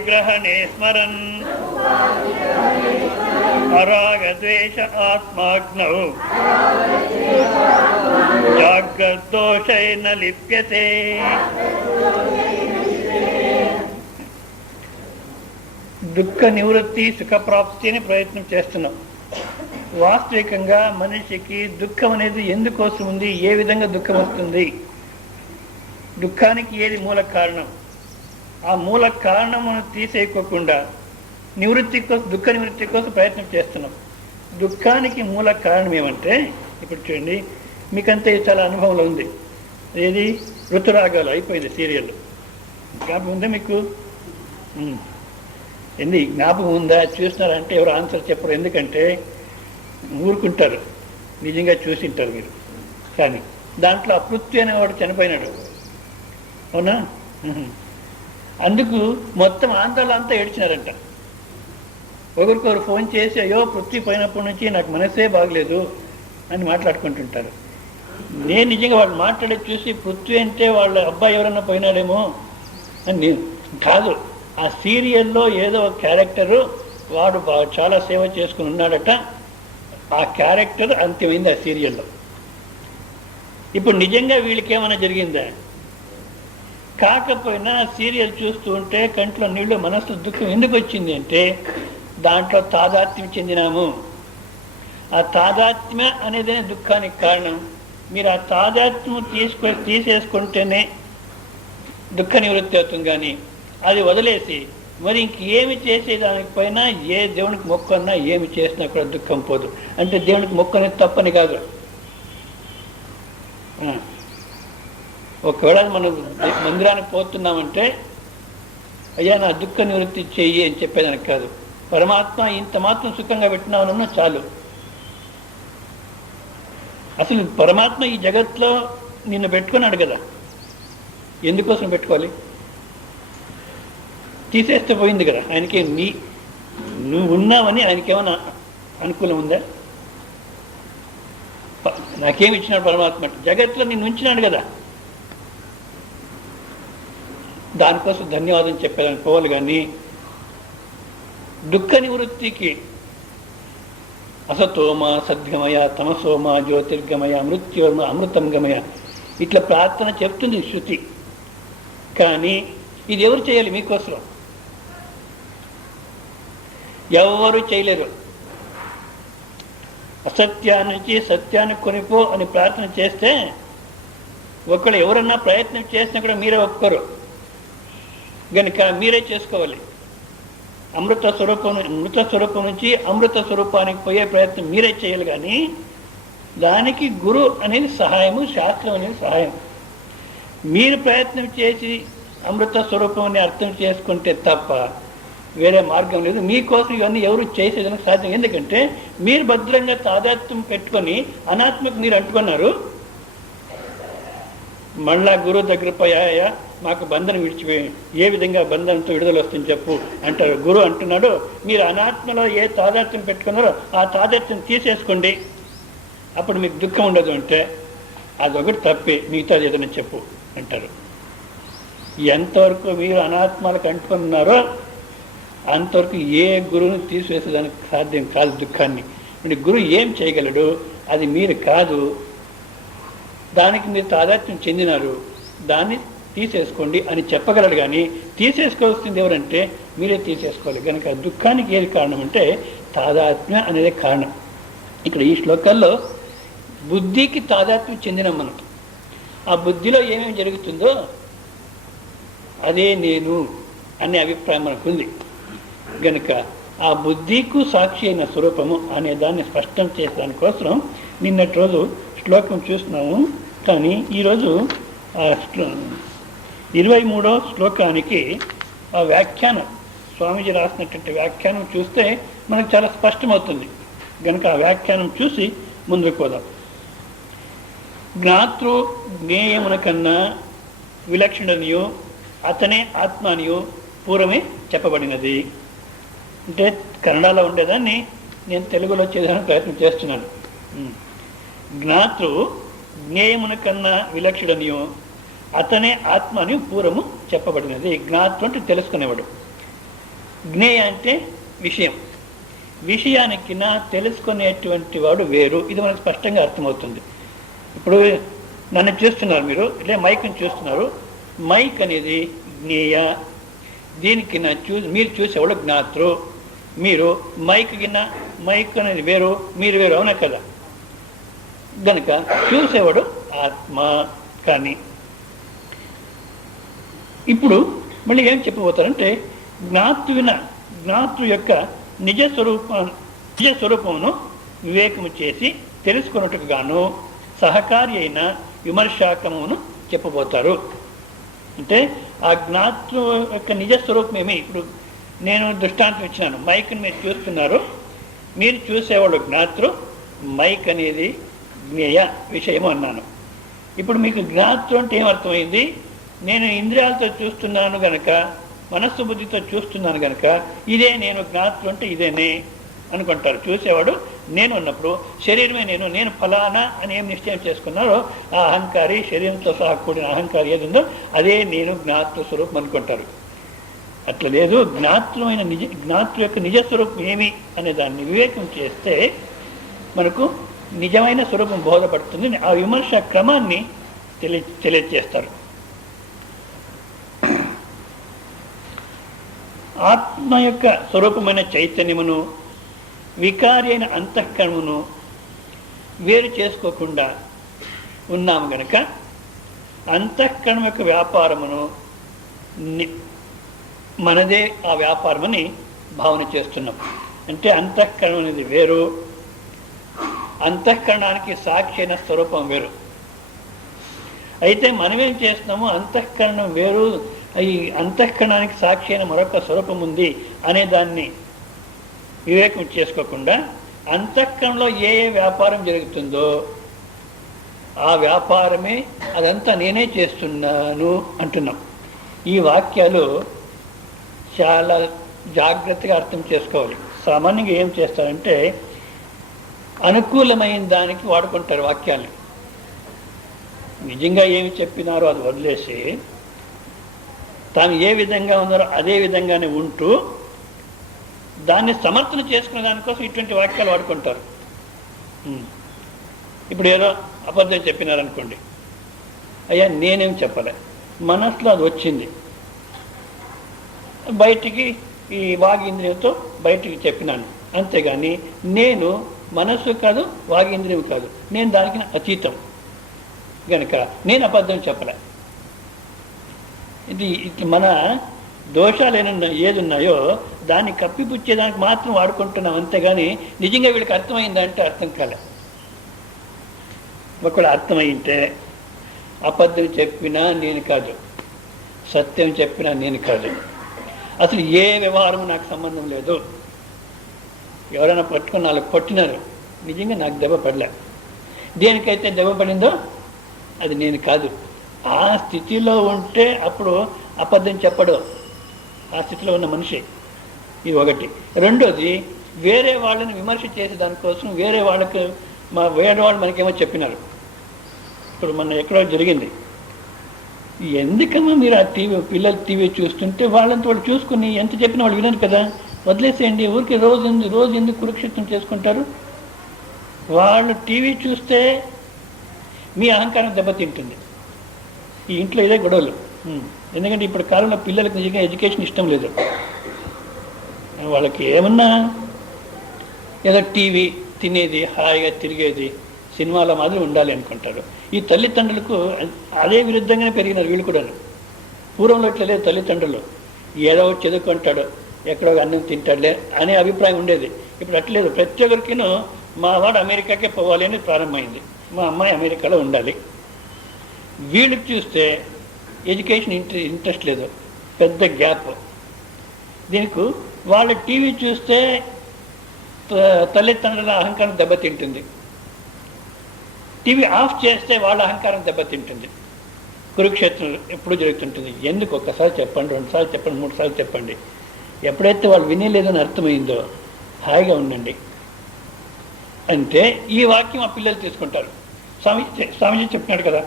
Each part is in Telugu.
విగ్రహణే స్మరన్ అరాగద్వేష ఆత్మాగ్నౌ జాగ్రద్దోషైన లిప్యతే. దుఃఖ నివృత్తి సుఖప్రాప్తి అని ప్రయత్నం చేస్తున్నాం. వాస్తవికంగా మనిషికి దుఃఖం అనేది ఎందుకోసం ఉంది, ఏ విధంగా దుఃఖం వస్తుంది, దుఃఖానికి ఏది మూల కారణం, ఆ మూల కారణమును తీసేయకోకుండా దుఃఖ నివృత్తి కోసం ప్రయత్నం చేస్తున్నాం. దుఃఖానికి మూల కారణం ఏమంటే, ఇప్పుడు చూడండి, మీకంతా చాలా అనుభవంలో ఉంది. ఏది ఋతురాగాలు అయిపోయింది సీరియల్, జ్ఞాపకం ఉందా మీకు? జ్ఞాపకం ఉందా? చూస్తున్నారంటే ఎవరు ఆన్సర్ చెప్పరు, ఎందుకంటే ఊరుకుంటారు, నిజంగా చూసింటారు మీరు. కానీ దాంట్లో పృథ్వీ అనేవాడు చనిపోయినాడు, అవునా? అందుకు మొత్తం ఆంధ్రాలో అంతా ఏడ్చినారంట. ఒకరికొకరు ఫోన్ చేసి, అయ్యో పృథ్వీ పోయినప్పటి నుంచి నాకు మనసే బాగలేదు అని మాట్లాడుకుంటుంటారు. నేను నిజంగా వాళ్ళు మాట్లాడేది చూసి పృథ్వీ అంటే వాళ్ళ అబ్బాయి ఎవరన్నా పోయినాడేమో అని నేను కాదు. ఆ సీరియల్లో ఏదో ఒక క్యారెక్టరు వాడు చాలా సేవ చేసుకుని ఉన్నాడట, ఆ క్యారెక్టర్ అంత్యమైంది ఆ సీరియల్లో. ఇప్పుడు నిజంగా వీళ్ళకి ఏమైనా జరిగిందా? కాకపోయినా సీరియల్ చూస్తూ ఉంటే కంట్లో నీళ్ళు, మనసు దుఃఖం ఎందుకు వచ్చింది అంటే దాంట్లో తాదాత్మ్యం చెందినాము. ఆ తాదాత్మ్య అనేదే దుఃఖానికి కారణం. మీరు ఆ తాదాత్మ్యం తీసేసుకుంటేనే దుఃఖ నివృత్తి అవుతుంది. కానీ అది వదిలేసి మరి ఇంకేమి చేసేదానికి పైన ఏ దేవునికి మొక్కన్నా ఏమి చేసినా కూడా దుఃఖం పోదు. అంటే దేవునికి మొక్కనేది తప్పని కాదు. ఒకవేళ మనం మందిరానికి పోతున్నామంటే అయ్యా నా దుఃఖ నివృత్తి చెయ్యి అని చెప్పేదానికి కాదు. పరమాత్మ ఇంత మాత్రం సుఖంగా పెట్టినామన్నా చాలు. అసలు పరమాత్మ ఈ జగత్లో నిన్ను పెట్టుకున్నాడు కదా, ఎందుకోసం పెట్టుకోవాలి? తీసేస్తే పోయింది కదా. ఆయనకి నువ్వు ఉన్నావని ఆయనకేమైనా అనుకూలం ఉందా? నాకేమి ఇచ్చినాడు పరమాత్మ? జగత్తులో నిన్ను ఉంచినాడు కదా, దానికోసం ధన్యవాదం చెప్పేదానికి పోవాలి. కానీ దుఃఖ నివృత్తికి అసతోమ సద్గమయ, తమసోమ జ్యోతిర్గమయ, మృత్యోర్మ అమృతం గమయ ఇట్లా ప్రార్థన చెప్తుంది శృతి. కానీ ఇది ఎవరు చేయాలి? మీకోసం ఎవరు చేయలేరు. అసత్యానికి సత్యాన్ని కొనిపో అని ప్రార్థన చేస్తే ఒకళ్ళు ఎవరన్నా ప్రయత్నం చేసినా కూడా మీరే ఒప్పుకోరు. కనుక మీరే చేసుకోవాలి. మృత స్వరూపం నుంచి అమృత స్వరూపానికి పోయే ప్రయత్నం మీరే చేయాలి. కానీ దానికి గురు అనేది సహాయము, శాస్త్రం అనేది సహాయం. మీరు ప్రయత్నం చేసి అమృత స్వరూపాన్ని అర్థం చేసుకుంటే తప్ప వేరే మార్గం లేదు. మీకోసం ఇవన్నీ ఎవరు చేసేదానికి సాధ్యం. ఎందుకంటే మీరు భద్రంగా తాదాత్మ్యం పెట్టుకొని అనాత్మకు మీరు అంటుకున్నారు. మళ్ళా గురువు దగ్గర పోయాయా మాకు బంధనం విడిచిపోయి ఏ విధంగా బంధనంతో విడుదల వస్తుంది చెప్పు అంటారు. గురువు అంటున్నాడు, మీరు అనాత్మలో ఏ తాదాత్మ్యం పెట్టుకున్నారో ఆ తాదాత్మ్యం తీసేసుకోండి, అప్పుడు మీకు దుఃఖం ఉండదు. అంటే అదొకటి తప్పే, మిగతాది ఏదైనా చెప్పు అంటారు. ఎంతవరకు మీరు అనాత్మలకు అంటుకున్నారో అంతవరకు ఏ గురువుని తీసివేసేదానికి సాధ్యం కాదు దుఃఖాన్ని. గురువు ఏం చేయగలడు? అది మీరు కాదు, దానికి మీరు తాదాత్మ్యం చెందినారు, దాన్ని తీసేసుకోండి అని చెప్పగలడు. కానీ తీసేసుకోవాల్సింది ఎవరంటే మీరే తీసేసుకోవాలి. కనుక దుఃఖానికి ఏది కారణం అంటే తాదాత్మ్య అనేది కారణం. ఇక్కడ ఈ శ్లోకాల్లో బుద్ధికి తాదాత్మ్యం చెందిన మనకి ఆ బుద్ధిలో ఏమేమి జరుగుతుందో అదే నేను అనే అభిప్రాయం మనకుంది. కనుక ఆ బుద్ధికు సాక్షి అయిన స్వరూపము అనే దాన్ని స్పష్టం చేసేదానికోసం నిన్నటి రోజు శ్లోకం చూస్తున్నాము. కానీ ఈరోజు 23వ శ్లోకానికి ఆ వ్యాఖ్యానం, స్వామీజీ రాసినటువంటి వ్యాఖ్యానం చూస్తే మనకు చాలా స్పష్టమవుతుంది. కనుక ఆ వ్యాఖ్యానం చూసి ముందుకు పోదాం. జ్ఞాతృ జ్ఞేయమున కన్నా విలక్షణనియో అతనే ఆత్మానియో పూర్వమే చెప్పబడినది. అంటే కన్నడలో ఉండేదాన్ని నేను తెలుగులో చేసేదానికి ప్రయత్నం చేస్తున్నాను. జ్ఞాతృ జ్ఞేయమున కన్నా విలక్షణనియో అతనే ఆత్మ అని పూర్వము చెప్పబడినది. జ్ఞాతృ అంటే తెలుసుకునేవాడు. జ్ఞేయ అంటే విషయం, విషయానికి తెలుసుకునేటువంటి వాడు వేరు. ఇది మనకు స్పష్టంగా అర్థమవుతుంది. ఇప్పుడు నన్ను చూస్తున్నారు, మీరు ఇట్లా మైక్ని చూస్తున్నారు. మైక్ అనేది జ్ఞేయ. దీనికి మీరు చూసేవాడు జ్ఞాతృ. మీరు మైక్ అనేది వేరు, మీరు వేరు, అవునా కదా? కనుక చూసేవాడు ఆత్మ. కానీ ఇప్పుడు మళ్ళీ ఏం చెప్పబోతారంటే, జ్ఞాతృ యొక్క నిజ స్వరూపమును వివేకము చేసి తెలుసుకున్నట్టుకు గాను సహకారి అయిన విమర్శాకమును చెప్పబోతారు. అంటే ఆ జ్ఞాతృ యొక్క నిజ స్వరూపం ఏమి? ఇప్పుడు నేను దృష్టాంతం ఇచ్చినాను. మైక్ని మీరు చూస్తున్నారు, మీరు చూసేవాళ్ళు జ్ఞాతృ, మైక్ అనేది జ్ఞేయ విషయము అన్నాను. ఇప్పుడు మీకు జ్ఞాతృ అంటే ఏమర్థమైంది? నేను ఇంద్రియాలతో చూస్తున్నాను గనక, మనస్సు బుద్ధితో చూస్తున్నాను గనక ఇదే నేను, జ్ఞాతృ అంటే ఇదేనే అనుకుంటారు. చూసేవాడు నేను ఉన్నప్పుడు శరీరమే నేను ఫలానా అని ఏం నిశ్చయం చేసుకున్నారో ఆ అహంకారి, శరీరంతో సహా కూడిన అహంకారి ఏది ఉందో అదే నేను, జ్ఞాతృ స్వరూపం అనుకుంటారు. అట్లా లేదు. జ్ఞాతృ యొక్క నిజస్వరూపం ఏమి అనే దాన్ని వివేకం చేస్తే మనకు నిజమైన స్వరూపం బోధపడుతుంది. ఆ విమర్శ క్రమాన్ని తెలియజేస్తారు. ఆత్మ యొక్క స్వరూపమైన చైతన్యమును, వికారి అయిన అంతఃకరణమును వేరు చేసుకోకుండా ఉన్నాము గనక అంతఃకరణం యొక్క వ్యాపారమును మనదే ఆ వ్యాపారమని భావన చేస్తున్నాం. అంటే అంతఃకరణం అనేది వేరు, అంతఃకరణానికి సాక్షి అయిన స్వరూపం వేరు. అయితే మనమేం చేస్తున్నాము? అంతఃకరణం వేరు, ఈ అంతఃకరణానికి సాక్షి అయిన మరొక స్వరూపం ఉంది అనే దాన్ని వివేకం చేసుకోకుండా అంతఃకరణలో ఏ వ్యాపారం జరుగుతుందో ఆ వ్యాపారమే అదంతా నేనే చేస్తున్నాను అంటున్నాం. ఈ వాక్యాలు చాలా జాగ్రత్తగా అర్థం చేసుకోవాలి. సామాన్యంగా ఏం చేస్తారంటే అనుకూలమైన దానికి వాడుకుంటారు వాక్యాన్ని. నిజంగా ఏమి చెప్పినారో అది వదిలేసి తాను ఏ విధంగా ఉన్నారో అదే విధంగానే ఉంటూ దాన్ని సమర్థన చేసుకునే దానికోసం ఇటువంటి వాక్యాలు వాడుకుంటారు. ఇప్పుడు ఏదో అబద్ధం చెప్పినారనుకోండి, అయ్యా నేనేం చెప్పలే, మనసులో అది వచ్చింది, బయటికి ఈ వాగీంద్రియంతో బయటికి చెప్పినాను, అంతేగాని నేను మనస్సు కాదు, వాగీంద్రియం కాదు, నేను దానికి అతీతం గనక నేను అబద్ధం చెప్పలే. ఇది మన దోషాలు ఏది ఉన్నాయో దాన్ని కప్పిపుచ్చేదానికి మాత్రం వాడుకుంటున్నాం, అంతేగాని నిజంగా వీళ్ళకి అర్థమైందంటే అర్థం కాలే. ఒకవేళ అర్థమైంటే అబద్ధం చెప్పినా నేను కాదు, సత్యం చెప్పినా నేను కాదు, అసలు ఏ వ్యవహారం నాకు సంబంధం లేదు. ఎవరైనా పట్టుకుని నాలుగు కొట్టినారు, నిజంగా నాకు దెబ్బ పడలే, దేనికైతే దెబ్బ పడిందో అది నేను కాదు. ఆ స్థితిలో ఉంటే అప్పుడు అబద్ధం చెప్పడు ఆ స్థితిలో ఉన్న మనిషి. ఇది ఒకటి. రెండోది, వేరే వాళ్ళని విమర్శ చేసే దానికోసం వేరే వాళ్ళు మనకేమో చెప్పినారు. ఇప్పుడు మన ఎక్కడో జరిగింది, ఎందుకమ్మా మీరు ఆ పిల్లలు టీవీ చూస్తుంటే వాళ్ళంతా వాళ్ళు చూసుకుని ఎంత చెప్పినా వాళ్ళు వినరు కదా, వదిలేసేయండి, ఊరికి రోజు ఎందుకు కురుక్షేత్రం చేసుకుంటారు? వాళ్ళు టీవీ చూస్తే మీ అహంకారం దెబ్బతింటుంది. ఈ ఇంట్లో ఇదే గొడవలు. ఎందుకంటే ఇప్పుడు కాలంలో పిల్లలకు నిజంగా ఎడ్యుకేషన్ ఇష్టం లేదు. వాళ్ళకి ఏమన్నా ఏదో టీవీ, తినేది, హాయిగా తిరిగేది, సినిమాల మాదిరి ఉండాలి అనుకుంటారు. ఈ తల్లిదండ్రులకు అదే విరుద్ధంగానే పెరిగినారు వీళ్ళు కూడా. పూర్వంలో ఇట్లా లేదు, తల్లిదండ్రులు ఏదో చదువుకుంటాడు, ఎక్కడో అన్నం తింటాడులే అనే అభిప్రాయం ఉండేది. ఇప్పుడు అట్లేదు, ప్రతి ఒక్కరికినూ మా వాడు అమెరికాకే పోవాలి అని ప్రారంభమైంది, మా అమ్మాయి అమెరికాలో ఉండాలి. వీళ్ళకి చూస్తే ఎడ్యుకేషన్ ఇంట్రెస్ట్ లేదు, పెద్ద గ్యాప్. దీనికి వాళ్ళ టీవీ చూస్తే తల్లిదండ్రుల అహంకారం దెబ్బతింటుంది, టీవీ ఆఫ్ చేస్తే వాళ్ళ అహంకారం దెబ్బతింటుంది. కురుక్షేత్రం ఎప్పుడు జరుగుతుంటుంది. ఎందుకు? ఒక్కసారి చెప్పండి, 2 సార్లు చెప్పండి, 3 సార్లు చెప్పండి. ఎప్పుడైతే వాళ్ళు వినేలేదని అర్థమైందో హాయిగా ఉండండి అంటే ఈ వాక్యం ఆ పిల్లలు తీసుకుంటారు. స్వామీజీ చెప్పినాడు కదా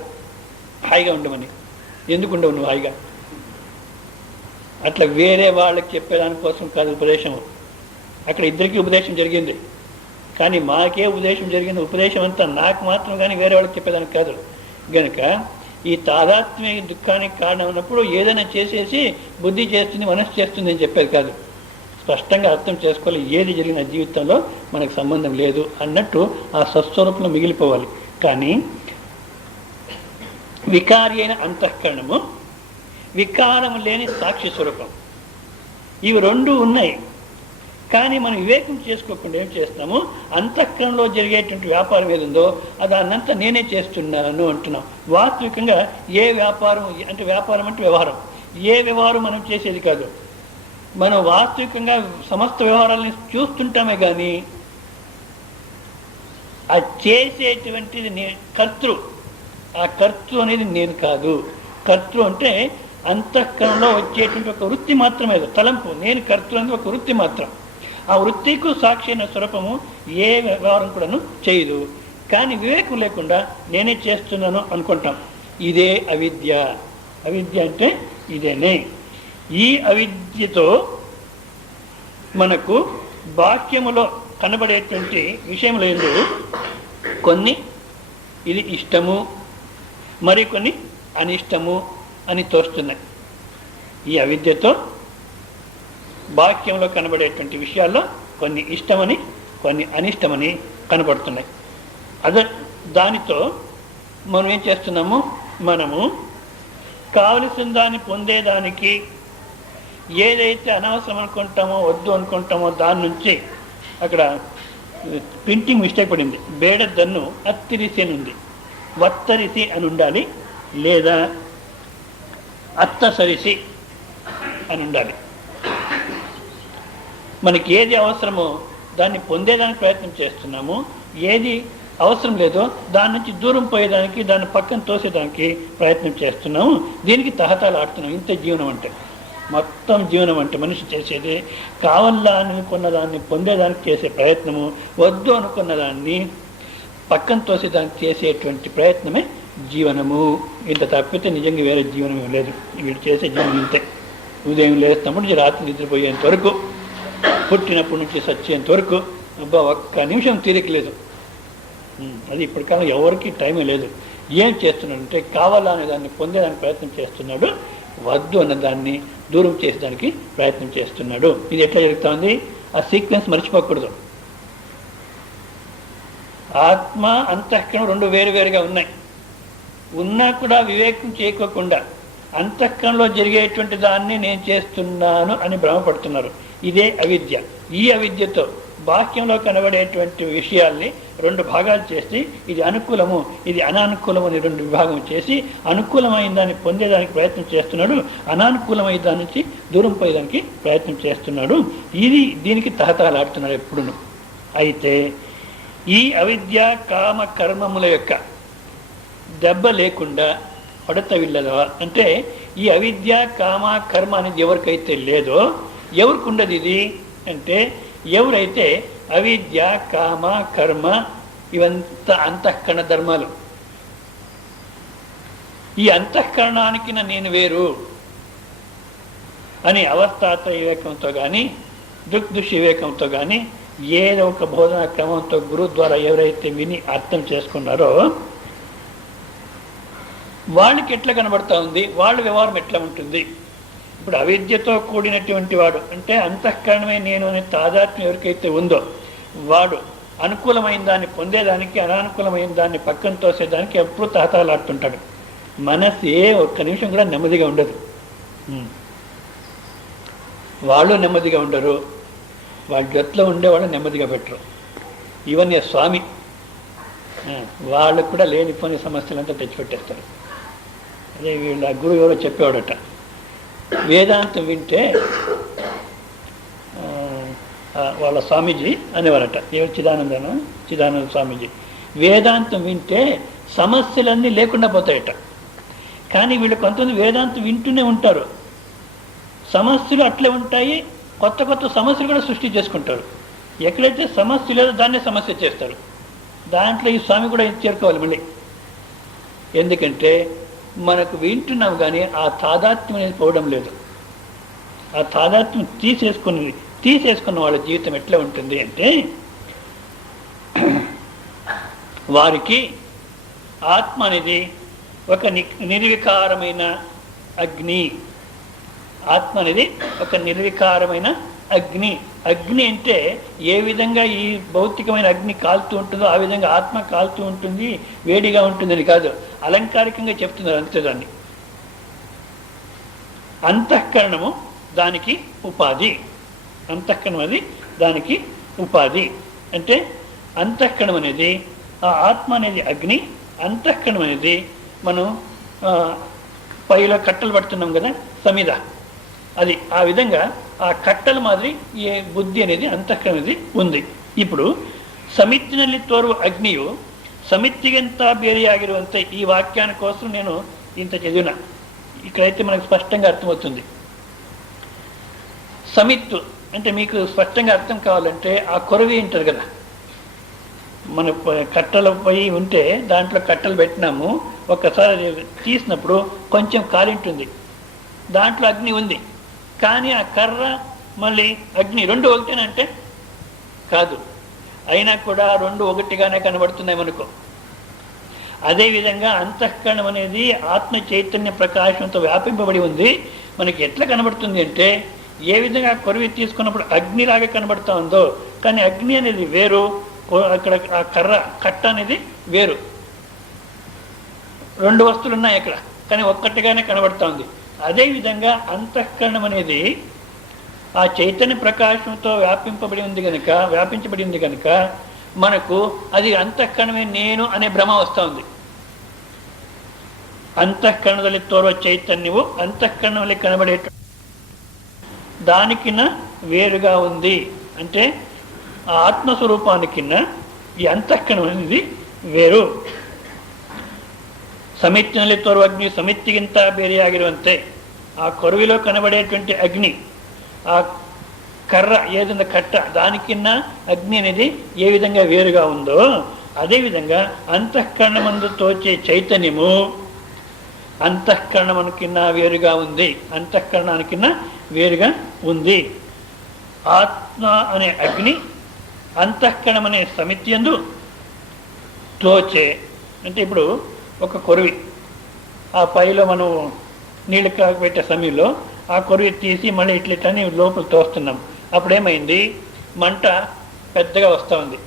హాయిగా ఉండమని, ఎందుకు ఉండవు నువ్వు హాయిగా అట్లా వేరే వాళ్ళకి చెప్పేదానికోసం కాదు ఉపదేశం. అక్కడ ఇద్దరికీ ఉపదేశం జరిగింది, కానీ మాకే ఉపదేశం జరిగింది. ఉపదేశం అంతా నాకు మాత్రం కానీ వేరే వాళ్ళకి చెప్పేదానికి కాదు. గనుక ఈ తాదాత్మ్య దుఃఖానికి కారణం ఉన్నప్పుడు ఏదైనా చేసేసి బుద్ధి చేస్తుంది, మనస్సు చేస్తుంది అని చెప్పేది కాదు. స్పష్టంగా అర్థం చేసుకోవాలి, ఏది జరిగిన జీవితంలో మనకు సంబంధం లేదు అన్నట్టు ఆ సత్స్వరూపంలో మిగిలిపోవాలి. కానీ వికారి అయిన అంతఃకరణము, వికారము లేని సాక్షి స్వరూపం, ఇవి రెండు ఉన్నాయి. కానీ మనం వివేకం చేసుకోకుండా ఏం చేస్తాము, అంతఃకరణలో జరిగేటువంటి వ్యాపారం ఏదుందో దాన్నంతా నేనే చేస్తున్నాను అంటున్నాం. వాస్తవికంగా ఏ వ్యాపారం అంటే, వ్యాపారం అంటే వ్యవహారం, ఏ వ్యవహారం మనం చేసేది కాదు. మనం వాస్తవికంగా సమస్త వ్యవహారాలని చూస్తుంటామే కానీ అది చేసేటువంటిది కర్తృ. ఆ కర్తృ అనేది నేను కాదు. కర్తృ అంటే అంతఃకరణలో వచ్చేటువంటి ఒక వృత్తి మాత్రమే, తలంపు. నేను కర్తృ అనేది ఒక వృత్తి మాత్రం. ఆ వృత్తికు సాక్షి అయిన స్వరూపము ఏ వ్యవహారం కూడాను చేయదు. కానీ వివేకం లేకుండా నేనే చేస్తున్నాను అనుకుంటాం. ఇదే అవిద్య. అవిద్య అంటే ఇదేనే. ఈ అవిద్యతో మనకు బాహ్యములో కనబడేటువంటి విషయములు ఏంటో కొన్ని ఇది ఇష్టము, మరికొన్ని అనిష్టము అని తోస్తున్నాయి. ఈ అవిద్యతో బాహ్యంలో కనబడేటువంటి విషయాల్లో కొన్ని ఇష్టమని, కొన్ని అనిష్టమని కనబడుతున్నాయి. దానితో మనం ఏం చేస్తున్నాము, మనము కావలసిన దాన్ని పొందేదానికి ఏదైతే అనవసరం అనుకుంటామో, వద్దు అనుకుంటామో దాని నుంచి, అక్కడ ప్రింటింగ్ మిస్టేక్ పడింది, బేడద్దన్ను అత్తిరిసి అని ఉంది, వత్తరిసి అని ఉండాలి, లేదా అత్తసరిసి అని ఉండాలి. మనకి ఏది అవసరమో దాన్ని పొందేదానికి ప్రయత్నం చేస్తున్నాము, ఏది అవసరం లేదో దాని నుంచి దూరం పోయేదానికి, దాన్ని పక్కన తోసేదానికి ప్రయత్నం చేస్తున్నాము. దీనికి తహతాలు ఆడుతున్నాం. ఇంత జీవనం అంటే, మొత్తం జీవనం అంటే మనిషి చేసేది కావాలా అనుకున్న దాన్ని పొందేదానికి చేసే ప్రయత్నము, వద్దు అనుకున్న దాన్ని పక్కన తోసేదానికి చేసేటువంటి ప్రయత్నమే జీవనము. ఇంత తప్పితే నిజంగా వేరే జీవనం లేదు. వీడు చేసే జీవనం ఇంతే. ఉదయం లేస్తాము నుంచి రాత్రి నిద్రపోయేంత వరకు, పుట్టినప్పటి నుంచి చచ్చేంత వరకు అబ్బా ఒక్క నిమిషం తీరికలేదు. అది ఇప్పటికాలం ఎవరికి టైమే లేదు. ఏం చేస్తున్నాడంటే కావాలనే దాన్ని పొందేదానికి ప్రయత్నం చేస్తున్నాడు, వద్దు అన్న దాన్ని దూరం చేసేదానికి ప్రయత్నం చేస్తున్నాడు. ఇది ఎట్లా జరుగుతుంది? ఆ సీక్వెన్స్ మర్చిపోకూడదు. ఆత్మ అంతఃకరణం రెండు వేరువేరుగా ఉన్నాయి. ఉన్నా కూడా వివేకం చేయకోకుండా అంతఃకరణలో జరిగేటువంటి దాన్ని నేను చేస్తున్నాను అని భ్రమపడుతున్నారు. ఇదే అవిద్య. ఈ అవిద్యతో బాహ్యంలో కనబడేటువంటి విషయాల్ని రెండు భాగాలు చేసి, ఇది అనుకూలము, ఇది అనానుకూలము అని రెండు విభాగం చేసి, అనుకూలమైన దాన్ని పొందేదానికి ప్రయత్నం చేస్తున్నాడు, అనానుకూలమైన దాని నుంచి దూరం పోయేదానికి ప్రయత్నం చేస్తున్నాడు. దీనికి తహతహలాడుతున్నాడు ఎప్పుడును. అయితే ఈ అవిద్య కామ కర్మముల యొక్క దెబ్బ లేకుండా పడతవిల్లదా అంటే, ఈ అవిద్య కామ కర్మ అనేది ఎవరికైతే లేదో, ఎవరికి ఉండదు ఇది అంటే, ఎవరైతే అవిద్య కామ కర్మ ఇవంతా అంతఃకరణ ధర్మాలు, ఈ అంతఃకరణానికి నేను వేరు అని అవస్థాత్రయ వివేకంతో కానీ, దృగ్దృశ్య వివేకంతో కానీ, ఏదో ఒక బోధనా క్రమంతో గురువు ద్వారా ఎవరైతే విని అర్థం చేసుకున్నారో వాళ్ళకి ఎట్లా కనబడతా ఉంది, వాళ్ళ వ్యవహారం ఎట్లా ఉంటుంది. ఇప్పుడు అవిద్యతో కూడినటువంటి వాడు అంటే అంతఃకరణమే నేను అనే తాదాత్మ్యం ఎవరికైతే ఉందో, వాడు అనుకూలమైన దాన్ని పొందేదానికి, అనానుకూలమైన దాన్ని పక్కన తోసేదానికి ఎప్పుడూ తహతహలాడుతుంటాడు. మనసు ఒక్క నిమిషం కూడా నెమ్మదిగా ఉండదు. వాళ్ళు నెమ్మదిగా ఉండరు, వాళ్ళ జొత్తులో ఉండేవాళ్ళు నెమ్మదిగా పెట్టరు. ఈవెన్ స్వామి వాళ్ళకు కూడా లేనిపోని సమస్యలంతా తెచ్చిపెట్టేస్తారు. అదే వీళ్ళ గురువు ఎవరో చెప్పేవాడట, వేదాంతం వింటే వాళ్ళ స్వామీజీ అనేవారట, ఎవరు చిదానంద స్వామీజీ, వేదాంతం వింటే సమస్యలన్నీ లేకుండా పోతాయట. కానీ వీళ్ళు కొంతమంది వేదాంతం వింటూనే ఉంటారు, సమస్యలు అట్లే ఉంటాయి, కొత్త కొత్త సమస్యలు కూడా సృష్టి చేసుకుంటారు. ఎక్కడైతే సమస్య లేదో దాన్నే సమస్య చేస్తారు. దాంట్లో ఈ స్వామి కూడా చేరుకోవాలి మళ్ళీ. ఎందుకంటే మనకు వింటున్నాం కానీ ఆ తాదాత్మ్యం అనేది పోవడం లేదు. ఆ తాదాత్మ్యం తీసేసుకున్న వాళ్ళ జీవితం ఎట్లా ఉంటుంది అంటే, వారికి ఆత్మ అనేది ఒక నిర్వికారమైన అగ్ని. ఆత్మ అనేది ఒక నిర్వికారమైన అగ్ని. అగ్ని అంటే ఏ విధంగా ఈ భౌతికమైన అగ్ని కాలుతూ ఉంటుందో ఆ విధంగా ఆత్మ కాలుతూ ఉంటుంది, వేడిగా ఉంటుందని కాదు, అలంకారికంగా చెప్తున్నారు అంతే. దాన్ని అంతఃకరణము దానికి ఉపాధి. అంతఃకరణం అది దానికి ఉపాధి. అంటే అంతఃకరణం అనేది ఆ ఆత్మ అనేది అగ్ని, అంతఃకరణం అనేది మనం పైలో కట్టలు పడుతున్నాం కదా సమిద, అది ఆ విధంగా ఆ కట్టల మాదిరి ఏ బుద్ధి అనేది అంతఃకరణం అనేది ఉంది. ఇప్పుడు సమిತ್ತಿನಲ್ಲಿ ತೋರುವ ಅಗ್ನಿಯು ಸಮಿತ್ತಿಗಿಂತ ಬೇರೆಯಾಗಿರುವಂತೆ ఈ వాక్యాని కోసం నేను ఇంత చదివిన. ఇక్కడైతే మనకు స్పష్టంగా అర్థమవుతుంది. సమిత్తు అంటే మీకు స్పష్టంగా అర్థం కావాలంటే ఆ కొరవి ఉంటుంది కదా, మన కట్టెలపై ఉంటే దాంట్లో కట్టెలు పెట్టినాము, ఒక్కసారి తీసినప్పుడు కొంచెం కాలింటుంది, దాంట్లో అగ్ని ఉంది. కానీ ఆ కర్ర మళ్ళీ అగ్ని రెండు ఒకటేనంటే కాదు, అయినా కూడా రెండు ఒకటిగానే కనబడుతున్నాయి మనకు. అదేవిధంగా అంతఃకరణం అనేది ఆత్మ చైతన్య ప్రకాశంతో వ్యాపింపబడి ఉంది. మనకి ఎట్లా కనబడుతుంది అంటే, ఏ విధంగా కొరవి తీసుకున్నప్పుడు అగ్నిలాగా కనబడుతూ ఉందో, కానీ అగ్ని అనేది వేరు, అక్కడ ఆ కట్ట అనేది వేరు. రెండు వస్తువులు ఉన్నాయి అక్కడ, కానీ ఒక్కటిగానే కనబడుతూ ఉంది. అదేవిధంగా అంతఃకరణం అనేది ఆ చైతన్య ప్రకాశంతో వ్యాపించబడి ఉంది కనుక మనకు అది అంతఃకరణమే నేను అనే భ్రమ వస్తూ ఉంది. అంతఃకరణದಲ್ಲಿ ತೋರುವ చైతన్యము అంతఃకరణంలో కనబడే దానికిన్న వేరుగా ఉంది. అంటే ఆ ఆత్మస్వరూపానికిన్న ఈ అంతఃకరణం అనేది వేరు. సమిತ್ತಿನಲ್ಲಿ ತೋರುವ అగ్ని సమిತ್ತಿಗಿಂತ ಬೇರೆಯಾಗಿರುವಂತೆ ఆ కొరవిలో కనబడేటువంటి అగ్ని, ఆ కర్ర ఏదైనా కట్ట దానికిన్న అగ్ని అనేది ఏ విధంగా వేరుగా ఉందో, అదేవిధంగా అంతఃకరణమందు తోచే చైతన్యము అంతఃకరణముకిన్న వేరుగా ఉంది. అంతఃకరణానికిన్న వేరుగా ఉంది. ఆత్మ అనే అగ్ని అంతఃకరణం అనే సమిత్యందు తోచే. అంటే ఇప్పుడు ఒక కొరవి, ఆ పైలో మనం నీళ్ళు పెట్టే సమయంలో ఆ కొరవి తీసి మళ్ళీ ఇట్లని లోపల తోస్తున్నాం. అప్పుడేమైంది, మంట పెద్దగా వస్తూ ఉంది.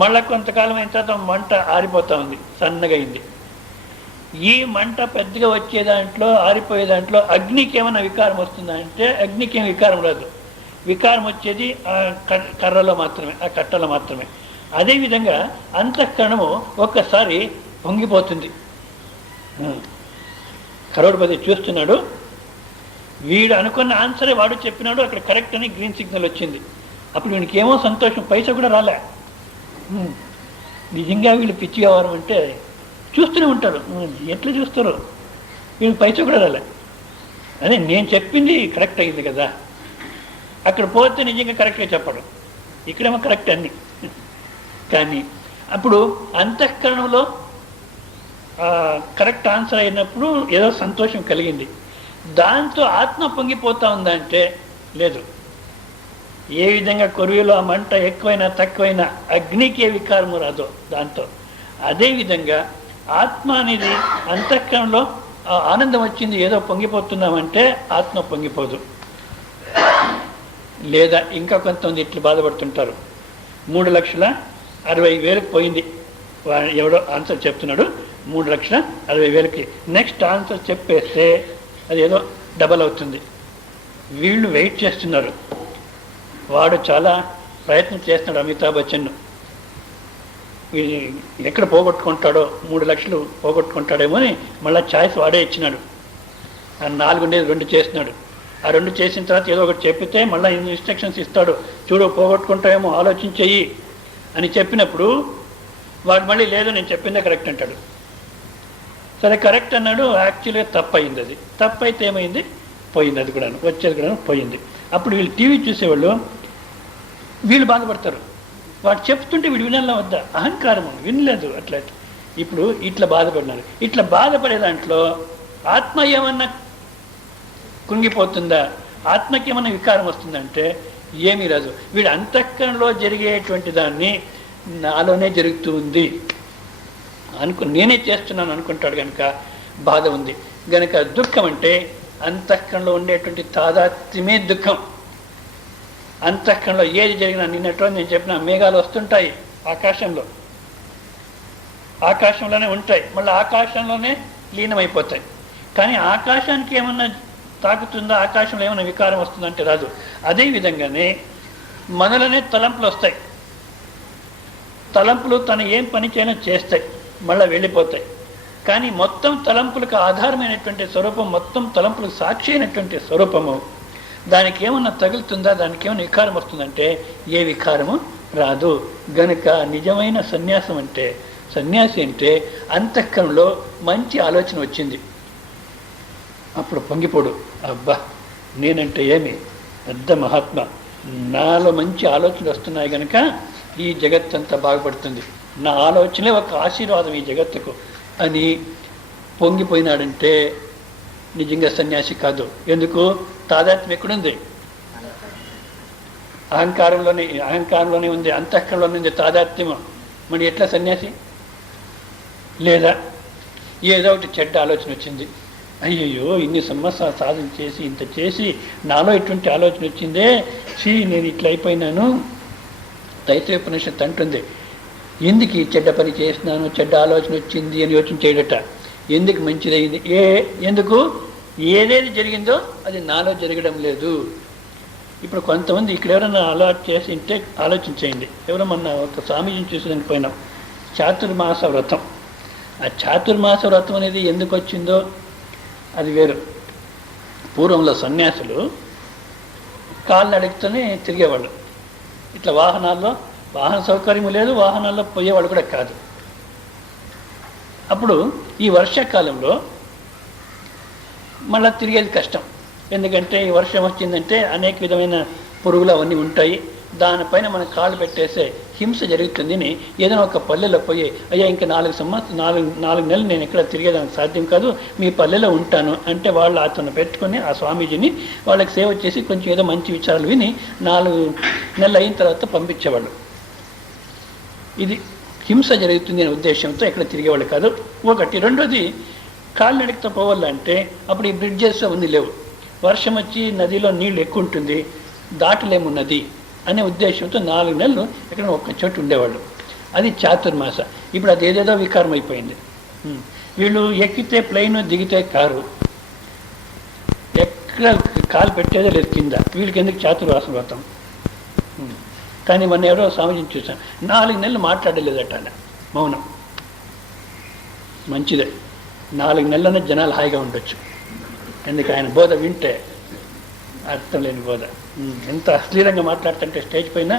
మళ్ళీ కొంతకాలం అయిన తర్వాత మంట ఆరిపోతూ ఉంది, సన్నగా అయింది. ఈ మంట పెద్దగా వచ్చే దాంట్లో ఆరిపోయే దాంట్లో అగ్నికి ఏమైనా వికారం వస్తుందా అంటే అగ్నికి ఏమి వికారం రాదు. వికారం వచ్చేది ఆ కర్రలో మాత్రమే, ఆ కట్టలో మాత్రమే. అదేవిధంగా అంతఃకరణము ఒక్కసారి పొంగిపోతుంది. కరోడ్పతి చూస్తున్నాడు, వీడు అనుకున్న ఆన్సరే వాడు చెప్పినాడు, అక్కడ కరెక్ట్ అని గ్రీన్ సిగ్నల్ వచ్చింది. అప్పుడు వీడికి ఏమో సంతోషం, పైసా కూడా రాలే. నిజంగా వీళ్ళు పిచ్చి వ్యవహారం అంటే చూస్తూనే ఉంటారు. ఎట్లా చూస్తారు, వీళ్ళకి పైసా కూడా రాలే. అదే నేను చెప్పింది కరెక్ట్ అయింది కదా, అక్కడ పోతే నిజంగా కరెక్ట్గా చెప్పడు, ఇక్కడేమో కరెక్ట్ అన్ని. కానీ అప్పుడు అంతఃకరణంలో కరెక్ట్ ఆన్సర్ అయినప్పుడు ఏదో సంతోషం కలిగింది. దాంతో ఆత్మ పొంగిపోతా ఉందంటే లేదు. ఏ విధంగా కొరువులో ఆ మంట ఎక్కువైనా తక్కువైనా అగ్నికి ఏ వికారము రాదో దాంతో, అదేవిధంగా ఆత్మ అనేది అంతఃకరణలో ఆనందం వచ్చింది, ఏదో పొంగిపోతున్నామంటే ఆత్మ పొంగిపోదు. లేదా ఇంకా కొంతమంది ఇట్లు బాధపడుతుంటారు, 3,60,000 పోయింది, ఎవడో ఆన్సర్ చెప్తున్నాడు 3,60,000. నెక్స్ట్ ఆన్సర్ చెప్పేస్తే అది ఏదో డబల్ అవుతుంది. వీళ్ళు వెయిట్ చేస్తున్నారు. వాడు చాలా ప్రయత్నం చేస్తున్నాడు, అమితాబ్ బచ్చన్. ఎక్కడ పోగొట్టుకుంటాడో, 3 లక్షలు పోగొట్టుకుంటాడేమో అని మళ్ళీ ఛాయిస్ వాడే ఇచ్చినాడు. 4 ఉండేది 2 చేస్తున్నాడు. ఆ 2 చేసిన తర్వాత ఏదో ఒకటి చెప్పితే మళ్ళీ ఇన్స్ట్రక్షన్స్ ఇస్తాడు, చూడు పోగొట్టుకుంటామేమో ఆలోచించేయి అని చెప్పినప్పుడు వాడు మళ్ళీ లేదు నేను చెప్పిందే కరెక్ట్ అంటాడు. సరే కరెక్ట్ అన్నాడు, యాక్చువల్గా తప్పయింది. అది తప్పైతే ఏమైంది, పోయింది, అది కూడా వచ్చేది కూడా పోయింది. అప్పుడు వీళ్ళు టీవీ చూసేవాళ్ళు వీళ్ళు బాధపడతారు, వాడు చెప్తుంటే వీడు వినాలా వద్దా, అహంకారం వినలేదు అట్లా. ఇప్పుడు ఇట్లా బాధపడినారు. ఇట్లా బాధపడే దాంట్లో ఆత్మ ఏమన్నా కృంగిపోతుందా? ఆత్మకి ఏమైనా వికారం వస్తుందంటే ఏమీ రాదు. వీడు అంతఃకరణలో జరిగేటువంటి దాన్ని నాలోనే జరుగుతూ ఉంది నేనే చేస్తున్నాను అనుకుంటాడు కనుక బాధ ఉంది. గనక దుఃఖం అంటే అంతఃకరణలో ఉండేటువంటి తాదాత్మ్యమే దుఃఖం. అంతఃకరణలో ఏది జరిగినా, నిన్నట్లో నేను చెప్పిన మేఘాలు వస్తుంటాయి ఆకాశంలోనే ఉంటాయి, మళ్ళీ ఆకాశంలోనే లీనమైపోతాయి. కానీ ఆకాశానికి ఏమన్నా తాకుతుందా? ఆకాశంలో ఏమైనా వికారం వస్తుందంటే రాదు. అదేవిధంగానే మనలోనే తలంపులు వస్తాయి. తలంపులు తను ఏం పని చేయనో చేస్తాయి, మళ్ళీ వెళ్ళిపోతాయి. కానీ మొత్తం తలంపులకు ఆధారమైనటువంటి స్వరూపం, మొత్తం తలంపులకు సాక్షి అయినటువంటి స్వరూపము, దానికి ఏమన్నా తగులుతుందా? దానికి ఏమైనా వికారం వస్తుందంటే ఏ వికారము రాదు. గనుక నిజమైన సన్యాసం అంటే, సన్యాసి అంటే అంతఃకరణలో మంచి ఆలోచన వచ్చింది, అప్పుడు పొంగిపోడు. అబ్బా, నేనంటే ఏమి పెద్ద మహాత్మ, నాలో మంచి ఆలోచనలు వస్తున్నాయి కనుక ఈ జగత్తంతా బాగుపడుతుంది, నా ఆలోచనే ఒక ఆశీర్వాదం ఈ జగత్తుకు అని పొంగిపోయినాడంటే నిజంగా సన్యాసి కాదు. ఎందుకు? తాదాత్మ్యం ఎక్కడుంది? అహంకారంలోనే ఉంది, అంతఃకరణలోనే ఉంది తాదాత్మ్యం. మరి ఎట్లా సన్యాసి? లేదా ఏదో ఒకటి చెడ్డ ఆలోచన వచ్చింది, అయ్యయ్యో ఇన్ని సంవత్సరాలు సాధన చేసి ఇంత చేసి నాలో ఇటువంటి ఆలోచన వచ్చిందే, నేను ఇట్లా అయిపోయినాను. తైత్రీయోపనిషత్తు అంటుంది, ఎందుకు ఈ చెడ్డ పని చేసినాను, చెడ్డ ఆలోచన వచ్చింది అని యోచన చేయడట. ఎందుకు మంచిదైంది? ఎందుకు? ఏదేది జరిగిందో అది నాలో జరగడం లేదు. ఇప్పుడు కొంతమంది ఇక్కడ ఎవరైనా అలవాటు చేసి ఉంటే ఆలోచించేయండి. ఎవరో మొన్న ఒక స్వామీజీని చూసేదానికి పోయినాం, చాతుర్మాస వ్రతం. ఆ చాతుర్మాస వ్రతం అనేది ఎందుకు వచ్చిందో అది వేరు. పూర్వంలో సన్యాసులు కాళ్ళనడుగుతూనే తిరిగేవాళ్ళు. ఇట్లా వాహన సౌకర్యం లేదు, వాహనాల్లో పోయేవాళ్ళు కూడా కాదు. అప్పుడు ఈ వర్షాకాలంలో మళ్ళీ తిరిగేది కష్టం. ఎందుకంటే ఈ వర్షం వచ్చిందంటే అనేక విధమైన పురుగులు అవన్నీ ఉంటాయి, దానిపైన మనం కాళ్ళు పెట్టేసే హింస జరుగుతుందని ఏదైనా ఒక పల్లెలో పోయి, అయ్యా ఇంకా 4 నెలలు నేను ఎక్కడ తిరిగేదానికి సాధ్యం కాదు, మీ పల్లెలో ఉంటాను అంటే వాళ్ళు అతను పెట్టుకొని ఆ స్వామీజీని వాళ్ళకి సేవ చేసి కొంచెం ఏదో మంచి విచారాలు విని 4 నెలలు అయిన తర్వాత పంపించేవాళ్ళు. ఇది హింస జరుగుతుంది అనే ఉద్దేశంతో ఎక్కడ తిరిగేవాళ్ళు కాదు. ఒకటి. రెండోది, కాళ్ళు నడికితే పోవాలంటే అప్పుడు ఈ బ్రిడ్జెస్ అవన్నీ లేవు, వర్షం వచ్చి నదిలో నీళ్ళు ఎక్కువ ఉంటుంది, దాటలేము నది అనే ఉద్దేశంతో 4 నెలలు ఎక్కడ ఒక్క చోటు ఉండేవాళ్ళు. అది చాతుర్మాస. ఇప్పుడు అది ఏదేదో వికారం అయిపోయింది. వీళ్ళు ఎక్కితే ప్లెయిన్, దిగితే కారు, ఎక్కడ కాలు పెట్టేదే లేదు కింద. వీళ్ళకి ఎందుకు చాతుర్మాస వ్రతం? కానీ మొన్న ఎవరో స్వామీజీని చూసాను, 4 నెలలు మాట్లాడలేదట ఆయన, మౌనం. మంచిదే, 4 నెలలనే జనాలు హాయిగా ఉండొచ్చు. ఎందుకు? ఆయన బోధ వింటే అర్థం లేని బోధ. ఎంత అశ్లీలంగా మాట్లాడుతుంటే స్టేజ్ పైన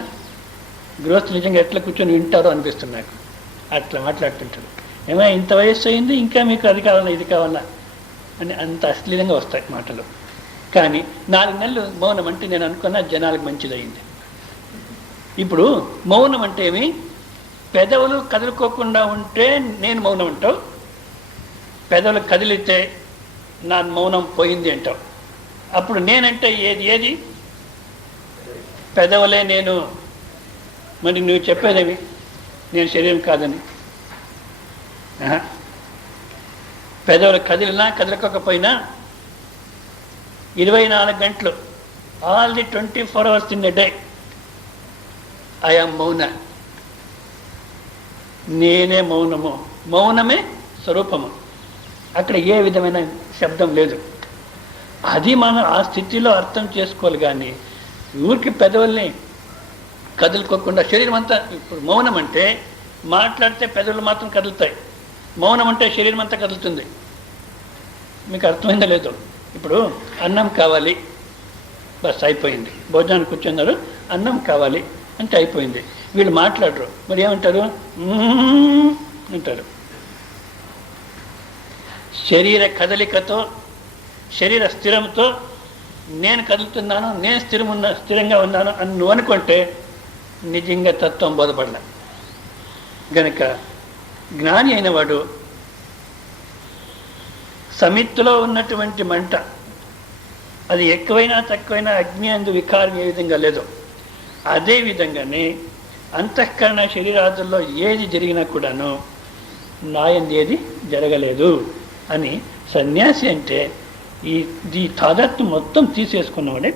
గృహస్థు నిజంగా ఎట్లా కూర్చొని వింటారో అనిపిస్తుంది నాకు. అట్లా మాట్లాడుతుంటారు. ఏమైనా ఇంత వయస్సు అయింది, ఇంకా మీకు అది కావాలా ఇది కావాలా అని అంత అశ్లీలంగా వస్తాయి మాటలు. కానీ 4 నెలలు మౌనం అంటే నేను అనుకున్నా జనాలకు మంచిదయింది. ఇప్పుడు మౌనం అంటే ఏమి? పెదవులు కదులుకోకుండా ఉంటే నేను మౌనం అంటావు, పెదవులు కదిలితే నా మౌనం పోయింది అంటావు. అప్పుడు నేనంటే ఏది? పెదవులే నేను. మరి నువ్వు చెప్పేదేమి? నేను శరీరం కాదని. పెదవులు కదిలినా కదలకపోయినా 24 గంటలు, all the 24 hours in a day I am మౌన. నేనే మౌనము, మౌనమే స్వరూపము. అక్కడ ఏ విధమైన శబ్దం లేదు. అది మనం ఆ స్థితిలో అర్థం చేసుకోవాలి. కానీ ఊరికి పెదవుల్ని కదులుకోకుండా శరీరం అంతా. ఇప్పుడు మౌనం అంటే మాట్లాడితే పెదవులు మాత్రం కదులుతాయి, మౌనం అంటే శరీరం అంతా కదులుతుంది. మీకు అర్థమైందో లేదో? ఇప్పుడు అన్నం కావాలి, బస్ అయిపోయింది. భోజనానికి కూర్చున్నారు, అన్నం కావాలి అంటే అయిపోయింది. వీళ్ళు మాట్లాడరు, మరి ఏమంటారు? అంటారు. శరీర కదలికతో, శరీర స్థిరంతో నేను కదులుతున్నాను, నేను స్థిరంగా ఉన్నాను అని నువ్వు అనుకుంటే నిజంగా తత్వం బోధపడలే. గనక జ్ఞాని అయిన వాడు సమిత్తులో ఉన్నటువంటి మంట అది ఎక్కువైనా తక్కువైనా అగ్ని అందు వికారం ఏ విధంగా లేదు, అదే విధంగానే అంతఃకరణ శరీరాదుల్లో ఏది జరిగినా కూడాను నాయంది ఏది జరగలేదు అని సన్యాసి అంటే ఈ తాదాత్మ్యం మొత్తం తీసేసుకున్నవాడే.